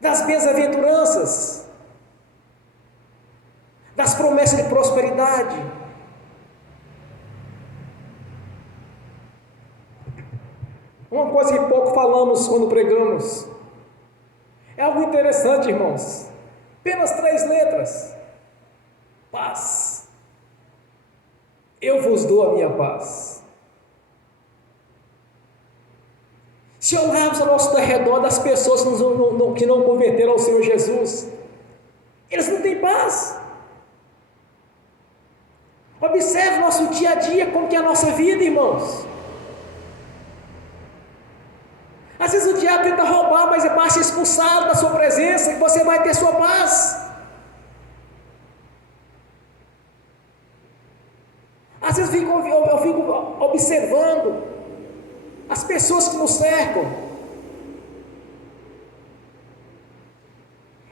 das bem-aventuranças, das promessas de prosperidade. Uma coisa que pouco falamos quando pregamos, é algo interessante, irmãos. Apenas 3 letras: paz. Eu vos dou a minha paz. Se olharmos ao nosso redor das pessoas que não converteram ao Senhor Jesus, eles não têm paz. Observe o nosso dia a dia, como que é a nossa vida, irmãos. Às vezes o diabo tenta roubar, mas basta expulsá-lo da sua presença, que você vai ter sua paz. Às vezes eu fico observando as pessoas que nos cercam.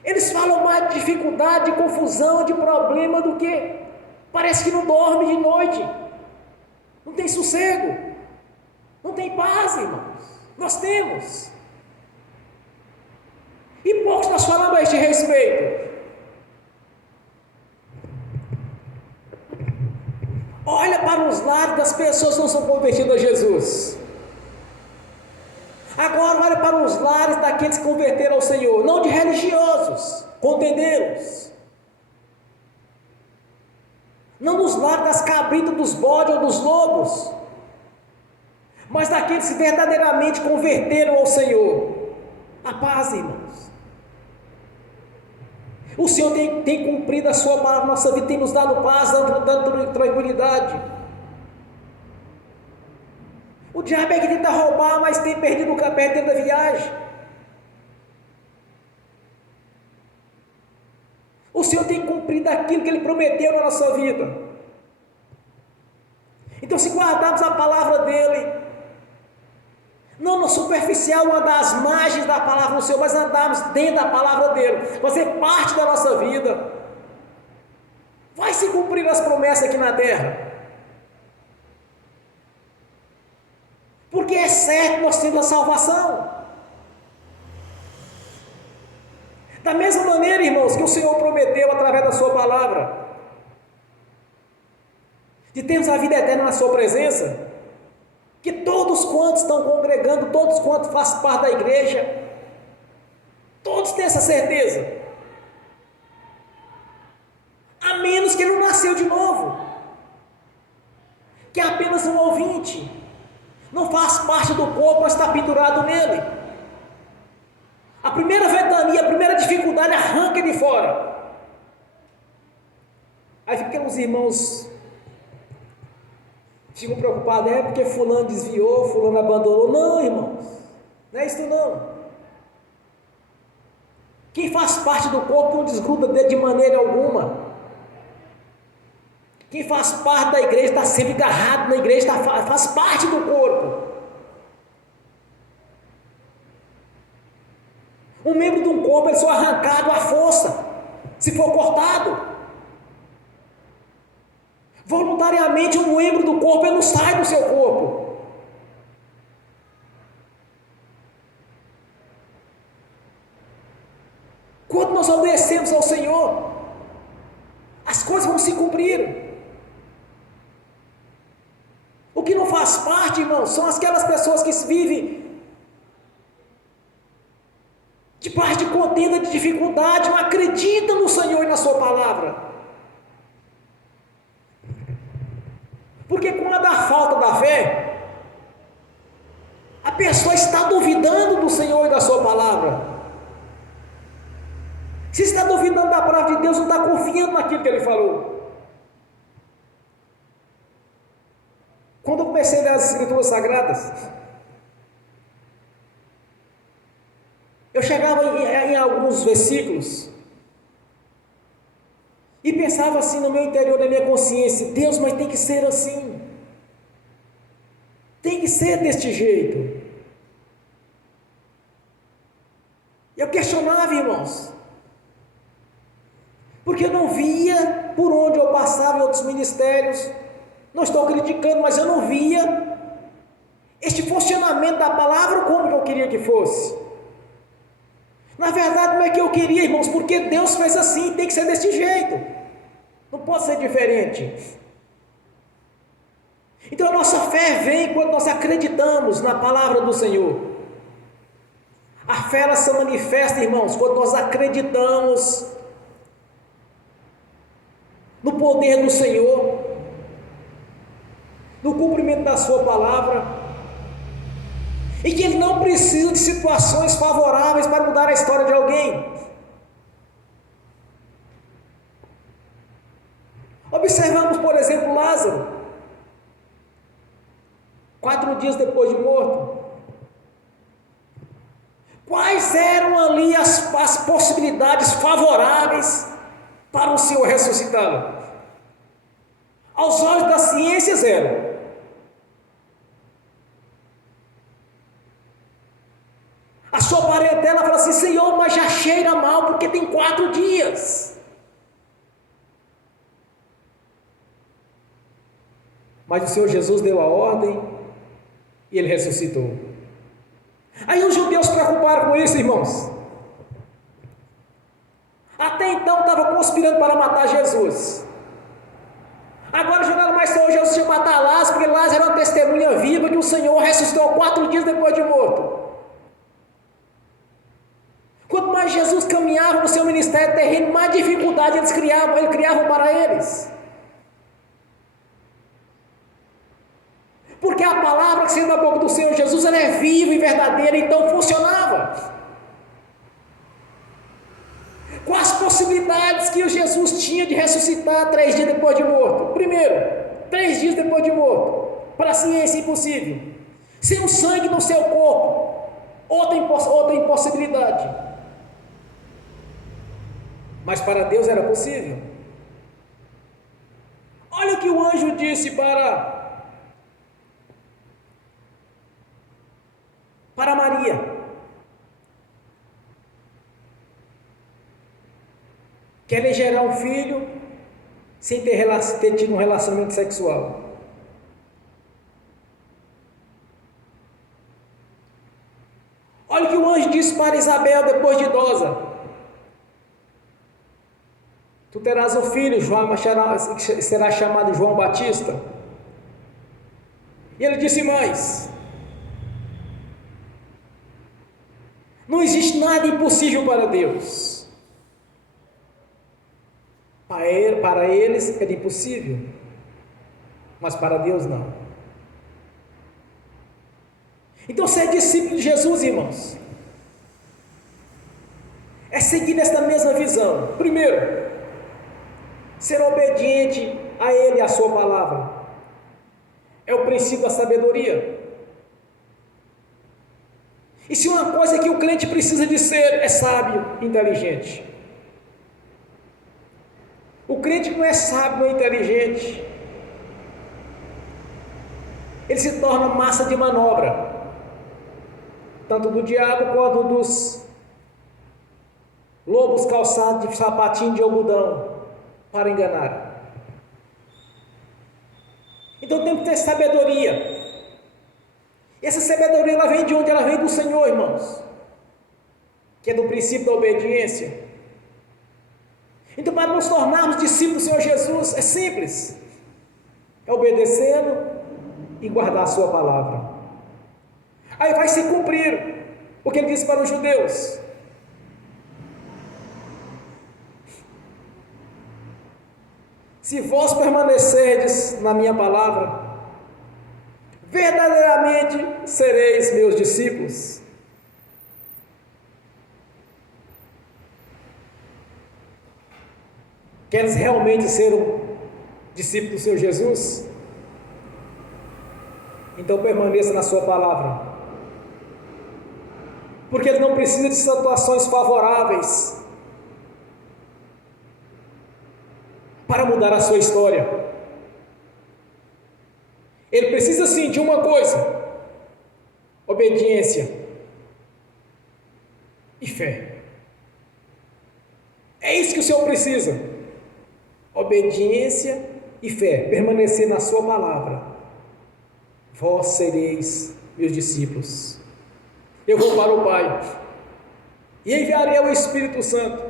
Eles falam mais de dificuldade, de confusão, de problema do que... Parece que não dorme de noite, não tem sossego, não tem paz, irmãos. Nós temos. E poucos nós falamos a este respeito. Olha para os lares das pessoas que não são convertidas a Jesus. Agora olha para os lares daqueles que converteram ao Senhor, não de religiosos, contendeiros. Não nos lares das cabritas, dos bodes ou dos lobos, mas daqueles que verdadeiramente converteram ao Senhor. A paz, irmãos. O Senhor tem cumprido a sua palavra, nossa vida tem nos dado paz, dando tranquilidade. O diabo é que tenta roubar, mas tem perdido o capé dentro da viagem. O Senhor tem cumprido aquilo que Ele prometeu na nossa vida. Então, se guardarmos a palavra dEle, não no superficial, andar às margens da palavra do Senhor, mas andarmos dentro da palavra dEle, fazer parte da nossa vida, vai se cumprir as promessas aqui na terra. Porque é certo nós temos a salvação. Da mesma maneira, irmãos, que o Senhor prometeu através da sua palavra, de termos a vida eterna na sua presença, que todos quantos estão congregando, todos quantos fazem parte da igreja, todos têm essa certeza, a menos que ele não nasceu de novo, que é apenas um ouvinte, não faz parte do corpo, mas está pendurado nele. A primeira ventania, a primeira dificuldade, arranca de fora. Aí ficam os irmãos, ficam preocupados, é porque fulano desviou, fulano abandonou. Não, irmãos, não é isso não. Quem faz parte do corpo não desgruda dele de maneira alguma. Quem faz parte da igreja está sempre agarrado na igreja, faz parte do corpo. Um membro de um corpo é só arrancado à força, se for cortado. Voluntariamente, um membro do corpo ele não sai do seu corpo. Quando nós obedecemos ao Senhor, as coisas vão se cumprir. O que não faz parte, irmãos, são aquelas pessoas que vivem debaixo de contenda, de dificuldade, não acreditam no Senhor e na sua palavra. Porque quando há falta da fé, a pessoa está duvidando do Senhor e da sua palavra. Se está duvidando da palavra de Deus, não está confiando naquilo que Ele falou. Quando eu comecei a ler as Escrituras Sagradas, eu chegava em alguns versículos e pensava assim no meu interior, na minha consciência: Deus, mas tem que ser assim, tem que ser deste jeito. Eu questionava, irmãos, ministérios, não estou criticando, mas eu não via este funcionamento da palavra como eu queria que fosse. Na verdade, não é que eu queria, irmãos, porque Deus fez assim, tem que ser desse jeito, não pode ser diferente. Então a nossa fé vem quando nós acreditamos na palavra do Senhor. A fé ela se manifesta, irmãos, quando nós acreditamos no poder do Senhor, no cumprimento da sua palavra, e que Ele não precisa de situações favoráveis para mudar a história de alguém. Observamos, por exemplo, Lázaro, 4 dias depois de morto. Quais eram ali as possibilidades favoráveis para o Senhor ressuscitá-lo? Aos olhos da ciência, zero. A sua parentela fala assim: Senhor, mas já cheira mal porque tem 4 dias. Mas o Senhor Jesus deu a ordem e Ele ressuscitou. Aí os judeus se preocuparam com isso, irmãos. Até então estavam conspirando para matar Jesus. Agora jogaram mais Senhor Jesus tinha matar Lázaro, porque Lázaro era uma testemunha viva que o Senhor ressuscitou 4 dias depois de morto. Quanto mais Jesus caminhava no seu ministério terreno, mais dificuldade eles criavam, ele criava para eles. Porque a palavra que saiu da boca do Senhor Jesus, ela é viva e verdadeira, então funcionava. Com as possibilidades que o Jesus tinha de ressuscitar 3 dias depois de morto. Primeiro, 3 dias depois de morto. Para a ciência é impossível. Sem o sangue no seu corpo, outra impossibilidade. Mas para Deus era possível. Olha o que o anjo disse para Maria, que ela ia gerar um filho sem ter tido um relacionamento sexual. Olha o que o anjo disse para Isabel depois de idosa: tu terás um filho, que será chamado João Batista. E ele disse mais: não existe nada impossível para Deus. Para eles é impossível, mas para Deus não. Então ser discípulo de Jesus, irmãos, é seguir nesta mesma visão. Primeiro, ser obediente a Ele e a sua palavra. É o princípio da sabedoria. E se uma coisa que o crente precisa de ser, é sábio, inteligente. O crente não é sábio, não é inteligente. Ele se torna massa de manobra, tanto do diabo quanto dos lobos calçados de sapatinho de algodão, para enganar. Então tem que ter sabedoria. E essa sabedoria ela vem de onde? Ela vem do Senhor, irmãos, que é do princípio da obediência. Então, para nos tornarmos discípulos do Senhor Jesus, é simples: é obedecê-lo e guardar a sua palavra. Aí vai se cumprir o que ele disse para os judeus: se vós permanecerdes na minha palavra, verdadeiramente sereis meus discípulos. Queres realmente ser um discípulo do Senhor Jesus? Então permaneça na sua palavra, porque Ele não precisa de situações favoráveis para mudar a sua história. Ele precisa sim de uma coisa: obediência e fé. É isso que o Senhor precisa: obediência e fé, permanecer na sua palavra, vós sereis meus discípulos. Eu vou para o Pai e enviarei o Espírito Santo.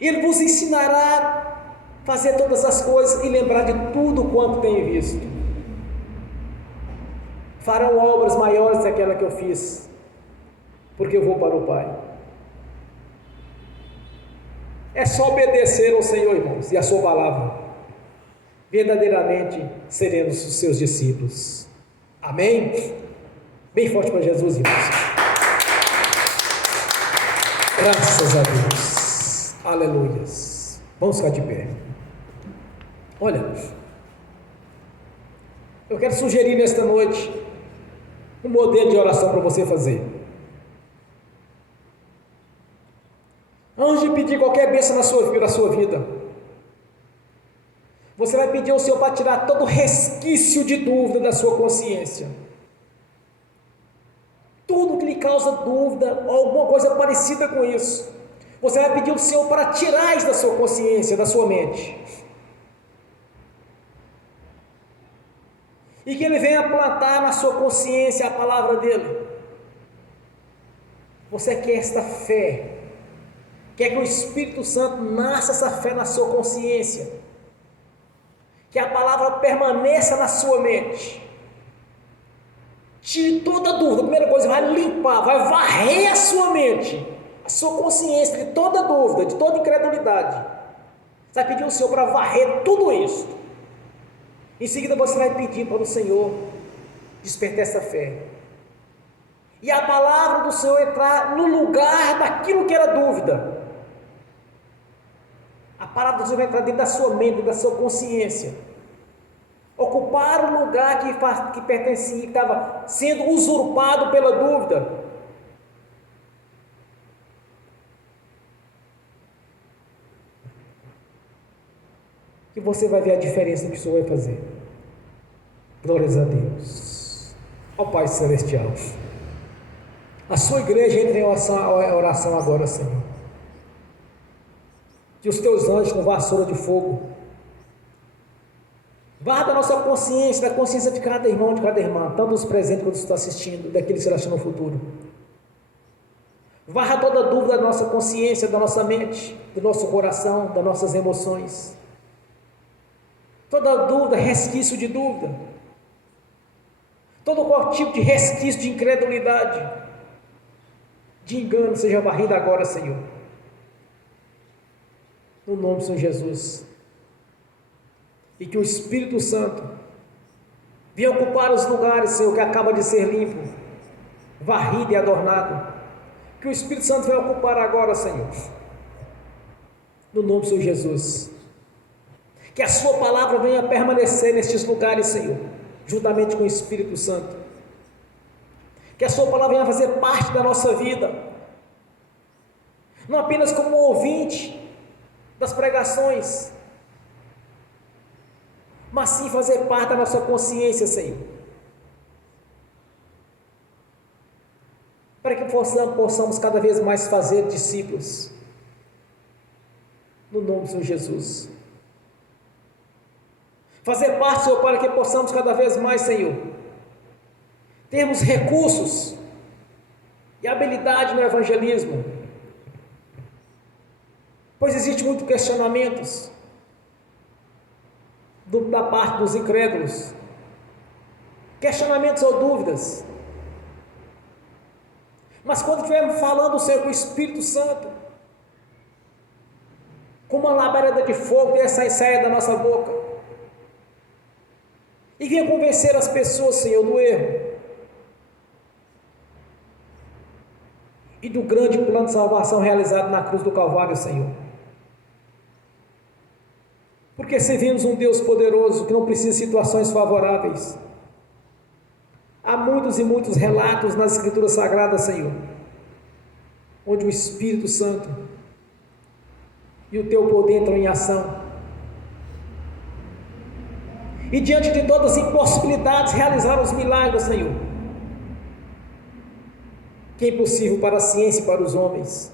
Ele vos ensinará a fazer todas as coisas e lembrar de tudo quanto tem visto. Farão obras maiores daquela que eu fiz, porque eu vou para o Pai. É só obedecer ao Senhor, irmãos, e a sua palavra. Verdadeiramente seremos os seus discípulos. Amém? Bem forte para Jesus, irmãos. Graças a Deus. Aleluias. Vamos ficar de pé. Olha, eu quero sugerir nesta noite um modelo de oração para você fazer. Antes de pedir qualquer bênção na sua vida, você vai pedir ao Senhor para tirar todo resquício de dúvida da sua consciência. Tudo que lhe causa dúvida ou alguma coisa parecida com isso, você vai pedir ao Senhor para tirar isso da sua consciência, da sua mente. E que Ele venha plantar na sua consciência a palavra dEle. Você quer esta fé, quer que o Espírito Santo nasça essa fé na sua consciência, que a palavra permaneça na sua mente. Tire toda dúvida. A primeira coisa, vai limpar, vai varrer a sua mente, a sua consciência de toda dúvida, de toda incredulidade. Você vai pedir ao Senhor para varrer tudo isso. Em seguida você vai pedir para o Senhor despertar essa fé. E a palavra do Senhor entrar no lugar daquilo que era dúvida. A palavra do Senhor vai entrar dentro da sua mente, dentro da sua consciência. Ocupar o lugar que pertencia, que estava sendo usurpado pela dúvida. Que você vai ver a diferença que o Senhor vai fazer. Glórias a Deus. Ó Pai Celestial, a sua igreja entra em oração agora, Senhor. Que os teus anjos com vassoura de fogo varra da nossa consciência, da consciência de cada irmão, de cada irmã, tanto os presentes quanto os que estão assistindo, daqueles que serão no futuro. Varra toda dúvida da nossa consciência, da nossa mente, do nosso coração, das nossas emoções. Toda dúvida, resquício de dúvida. Todo qual tipo de resquício de incredulidade, de engano, seja varrido agora, Senhor. No nome do Senhor Jesus. E que o Espírito Santo venha ocupar os lugares, Senhor, que acaba de ser limpo, varrido e adornado. Que o Espírito Santo venha ocupar agora, Senhor. No nome do Senhor Jesus. Que a sua palavra venha permanecer nestes lugares, Senhor, juntamente com o Espírito Santo. Que a sua palavra venha fazer parte da nossa vida, não apenas como ouvinte das pregações, mas sim fazer parte da nossa consciência, Senhor, para que possamos cada vez mais fazer discípulos, no nome do Senhor Jesus. Fazer parte, Senhor, para que possamos cada vez mais, Senhor, termos recursos e habilidade no evangelismo, pois existe muitos questionamentos da parte dos incrédulos, questionamentos ou dúvidas, mas quando estivermos falando, Senhor, com o Espírito Santo, com uma labareda de fogo dessa saia da nossa boca, e venha convencer as pessoas, Senhor, do erro e do grande plano de salvação realizado na cruz do Calvário, Senhor. Porque servimos um Deus poderoso que não precisa de situações favoráveis. Há muitos e muitos relatos nas Escrituras Sagradas, Senhor, onde o Espírito Santo e o teu poder entram em ação. E diante de todas as impossibilidades, realizaram os milagres, Senhor, que é impossível para a ciência e para os homens.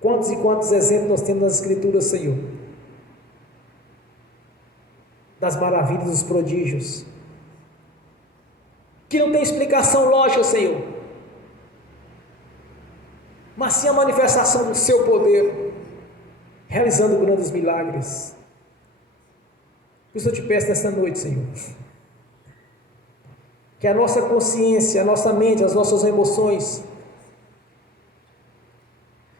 Quantos e quantos exemplos nós temos nas Escrituras, Senhor, das maravilhas, dos prodígios, que não tem explicação lógica, Senhor, mas sim a manifestação do seu poder, realizando grandes milagres. Por isso eu te peço nesta noite, Senhor, que a nossa consciência, a nossa mente, as nossas emoções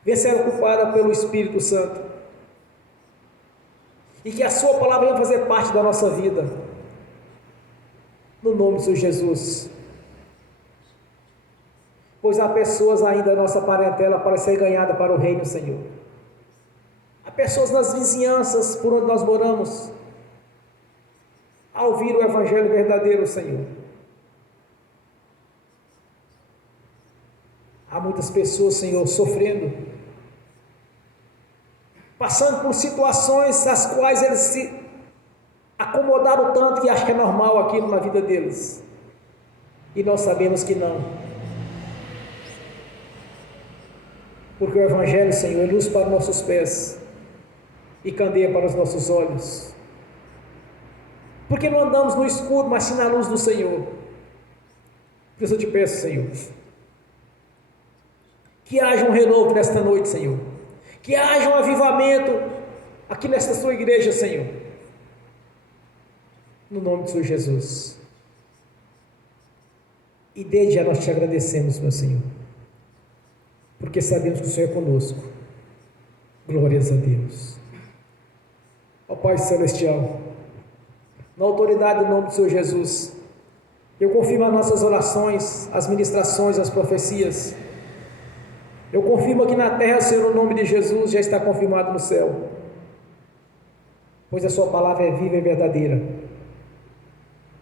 venha ser ocupada pelo Espírito Santo, e que a sua palavra venha fazer parte da nossa vida, no nome do Senhor Jesus. Pois há pessoas ainda na nossa parentela para ser ganhada para o reino, Senhor. Há pessoas nas vizinhanças por onde nós moramos a ouvir o Evangelho verdadeiro, Senhor. Há muitas pessoas, Senhor, sofrendo, passando por situações das quais eles se acomodaram tanto que acham que é normal aquilo na vida deles, e nós sabemos que não, porque o Evangelho, Senhor, é luz para os nossos pés e candeia para os nossos olhos, porque não andamos no escuro, mas sim na luz do Senhor. Por isso eu te peço, Senhor, que haja um renovo nesta noite, Senhor, que haja um avivamento aqui nesta sua igreja, Senhor, no nome do Senhor Jesus. E desde já nós te agradecemos, meu Senhor, porque sabemos que o Senhor é conosco. Glórias a Deus. Ó Pai Celestial, na autoridade do nome do Senhor Jesus, eu confirmo as nossas orações, as ministrações, as profecias. Eu confirmo aqui na terra, Senhor, o nome de Jesus já está confirmado no céu, pois a sua palavra é viva e verdadeira,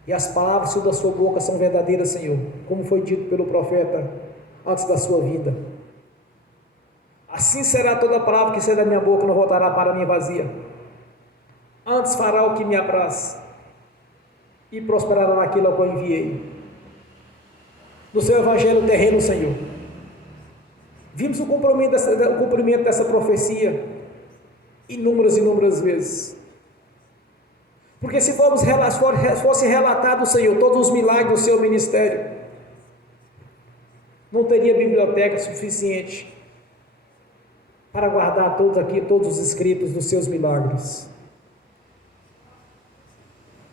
e as palavras da sua boca são verdadeiras, Senhor, como foi dito pelo profeta antes da sua vinda. Assim será toda palavra que sair da minha boca, não voltará para mim vazia, antes fará o que me apraz, e prosperará naquilo a qual enviei. No seu evangelho terreno, Senhor, vimos o cumprimento dessa profecia inúmeras vezes, porque se fosse relatado, Senhor, todos os milagres do seu ministério, não teria biblioteca suficiente para guardar todos os escritos dos seus milagres.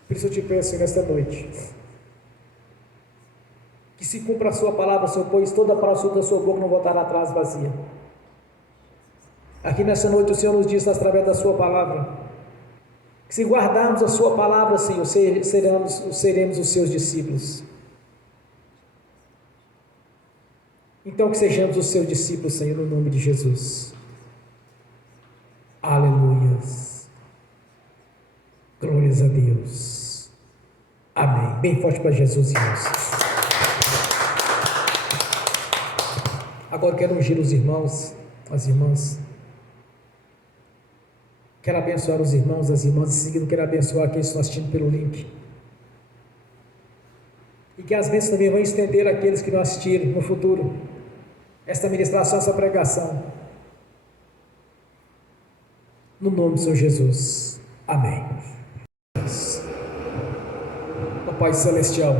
Por isso eu te peço nesta noite, que se cumpra a sua palavra, Senhor, pois toda a palavra da sua boca não voltará atrás vazia. Aqui nessa noite o Senhor nos diz através da sua palavra, que se guardarmos a sua palavra, Senhor, seremos os seus discípulos. Então que sejamos os seus discípulos, Senhor, no nome de Jesus. Aleluias. Glórias a Deus. Amém. Bem forte para Jesus, irmãos. Agora quero ungir os irmãos, as irmãs. Quero abençoar os irmãos, as irmãs. Em seguida quero abençoar aqueles que estão assistindo pelo link. E que as bênçãos também vão estender àqueles que não assistiram no futuro esta ministração, essa pregação. No nome do Senhor Jesus. Amém. Ó Pai Celestial,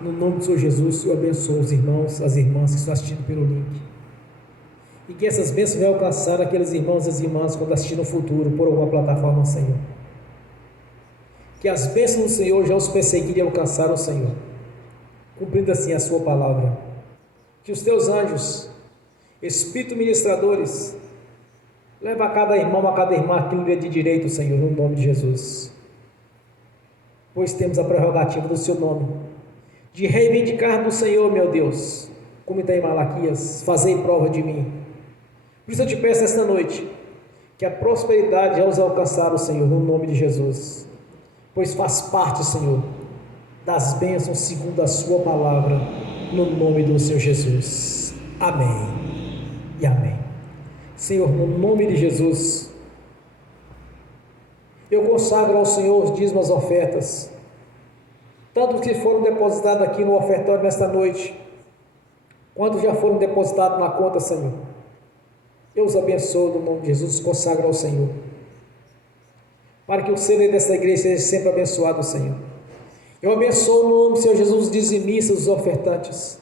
no nome do Senhor Jesus, eu abençoo os irmãos, as irmãs que estão assistindo pelo link. E que essas bênçãos venham alcançar aqueles irmãos e as irmãs quando assistir no futuro por alguma plataforma, Senhor. Que as bênçãos do Senhor já os perseguirem e alcançaram o Senhor, cumprindo assim a sua palavra. Que os teus anjos, Espírito ministradores, leva a cada irmão, a cada irmã aquilo que é de direito, Senhor, no nome de Jesus. Pois temos a prerrogativa do seu nome, de reivindicar do Senhor, meu Deus, como está em Malaquias, fazei prova de mim. Por isso eu te peço esta noite, que a prosperidade já os alcançar, o Senhor, no nome de Jesus, pois faz parte, Senhor, das bênçãos segundo a sua palavra, no nome do Senhor Jesus. Amém e amém. Senhor, no nome de Jesus, eu consagro ao Senhor os dízimos, as ofertas, tanto que foram depositados aqui no ofertório nesta noite, quanto já foram depositados na conta, Senhor. Eu os abençoo no nome de Jesus, os consagro ao Senhor, para que o celeiro desta igreja seja sempre abençoado, Senhor. Eu abençoo no nome do Senhor Jesus os dizimistas, os ofertantes.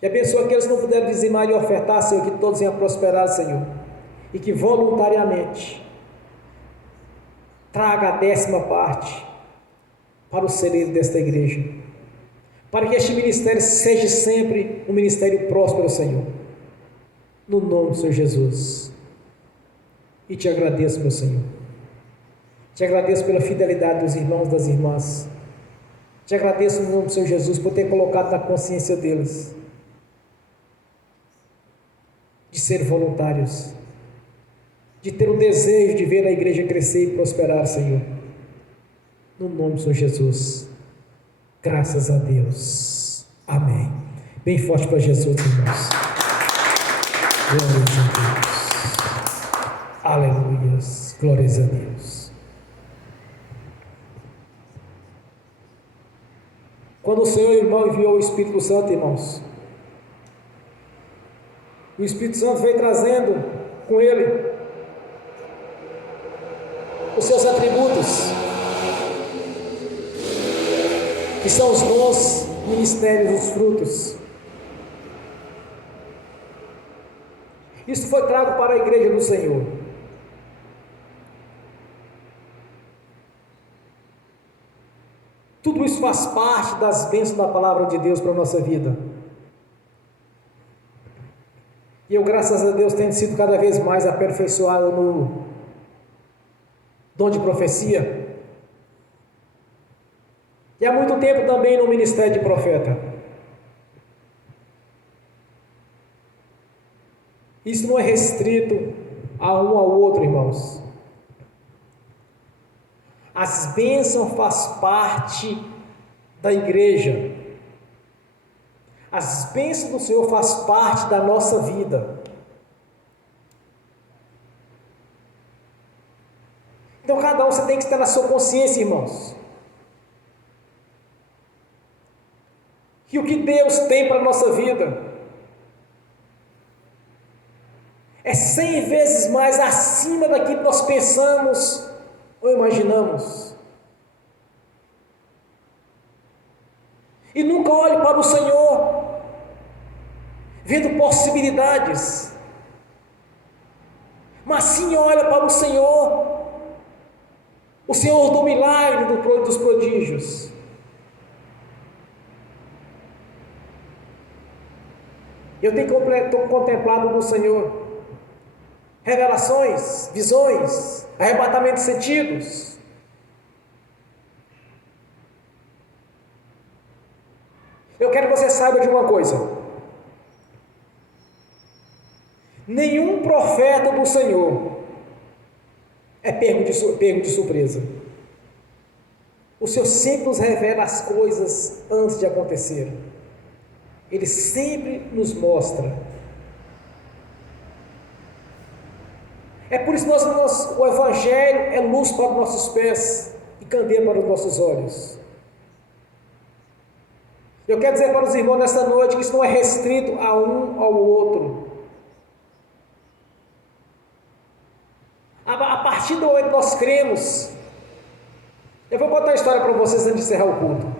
E abençoa aqueles que não puderam dizimar e ofertar, Senhor, que todos venham prosperar, Senhor. E que voluntariamente traga a 10ª parte para o celeiro desta igreja. Para que este ministério seja sempre um ministério próspero, Senhor. No nome do Senhor Jesus. E te agradeço, meu Senhor. Te agradeço pela fidelidade dos irmãos e das irmãs. Te agradeço no nome do Senhor Jesus por ter colocado na consciência deles de ser voluntários, de ter o desejo de ver a igreja crescer e prosperar, Senhor. No nome do Senhor Jesus. Graças a Deus. Amém. Bem forte para Jesus, irmãos. Glórias a Deus. Aleluias. Glórias a Deus. Quando o Senhor, irmão, enviou o Espírito Santo, irmãos, o Espírito Santo veio trazendo com ele os seus atributos, que são os dons, ministérios, os frutos. Isso foi trago para a igreja do Senhor. Tudo isso faz parte das bênçãos da palavra de Deus para a nossa vida. E eu, graças a Deus, tenho sido cada vez mais aperfeiçoado no dom de profecia. E há muito tempo também no ministério de profeta. Isso não é restrito a um ao outro, irmãos. As bênçãos fazem parte da igreja. As bênçãos do Senhor fazem parte da nossa vida. Então cada um você tem que estar na sua consciência, irmãos. Que o que Deus tem para a nossa vida é 100 vezes mais acima daquilo que nós pensamos ou imaginamos. E nunca olhe para o Senhor vendo possibilidades, mas sim olha para o Senhor do milagre, dos prodígios. Eu tenho contemplado no Senhor revelações, visões, arrebatamento de sentidos. Eu quero que você saiba de uma coisa: nenhum profeta do Senhor é pego de surpresa. O Senhor sempre nos revela as coisas antes de acontecer. Ele sempre nos mostra. É por isso que o Evangelho é luz para os nossos pés e candeia para os nossos olhos. Eu quero dizer para os irmãos nesta noite que isso não é restrito a um ao outro. A partir do momento que nós cremos, eu vou contar a história para vocês antes de encerrar o culto.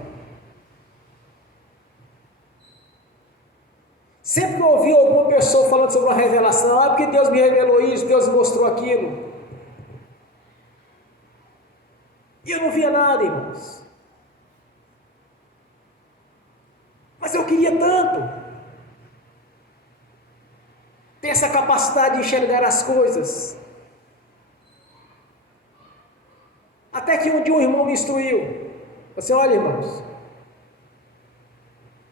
Sempre que eu ouvi alguma pessoa falando sobre uma revelação, porque Deus me revelou isso, Deus me mostrou aquilo, e eu não via nada, irmãos. Mas eu queria tanto ter essa capacidade de enxergar as coisas. Até que um dia um irmão me instruiu. Assim: olha, irmãos,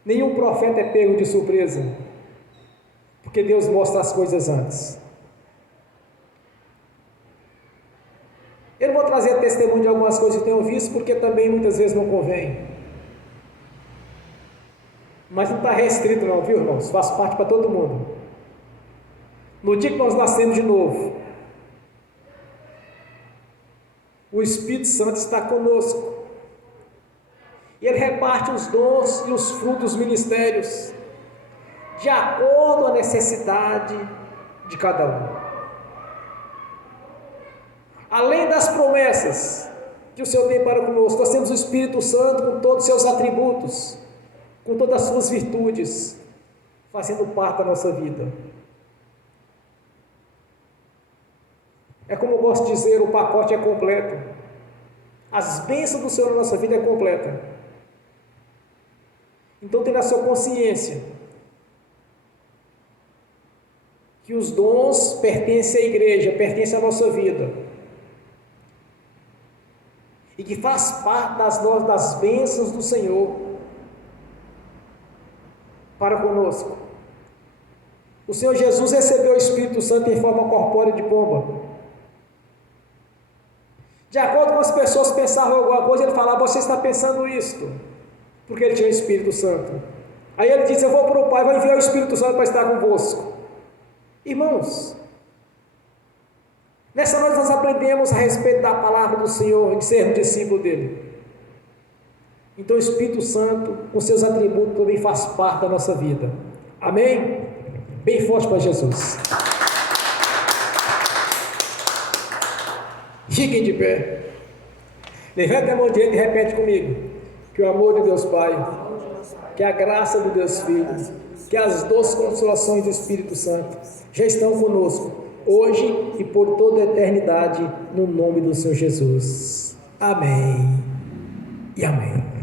nenhum profeta é pego de surpresa, porque Deus mostra as coisas antes. Eu não vou trazer testemunho de algumas coisas que eu tenho visto, porque também muitas vezes não convém. Mas não está restrito não, viu, irmãos? Faz parte para todo mundo. No dia que nós nascemos de novo, o Espírito Santo está conosco. E Ele reparte os dons e os frutos dos ministérios de acordo com a necessidade de cada um. Além das promessas que o Senhor tem para conosco, nós temos o Espírito Santo com todos os seus atributos, com todas as suas virtudes, fazendo parte da nossa vida. É como eu gosto de dizer, o pacote é completo. As bênçãos do Senhor na nossa vida é completa. Então tenha na sua consciência que os dons pertencem à igreja, pertencem à nossa vida. E que faz parte das bênçãos do Senhor para conosco. O Senhor Jesus recebeu o Espírito Santo em forma corpórea de pomba. De acordo com as pessoas pensavam alguma coisa, ele falava: você está pensando isto, porque ele tinha o Espírito Santo. Aí ele disse: eu vou para o Pai, vou enviar o Espírito Santo para estar convosco. Irmãos, nessa noite nós aprendemos a respeito da palavra do Senhor, de ser um discípulo dele. Então o Espírito Santo, com seus atributos, também faz parte da nossa vida. Amém? Bem forte para Jesus. Fiquem de pé. Levanta a mão direita e repete comigo: que o amor de Deus Pai, que a graça do Deus Filho, que as doces consolações do Espírito Santo já estão conosco, hoje e por toda a eternidade, no nome do Senhor Jesus. Amém e amém.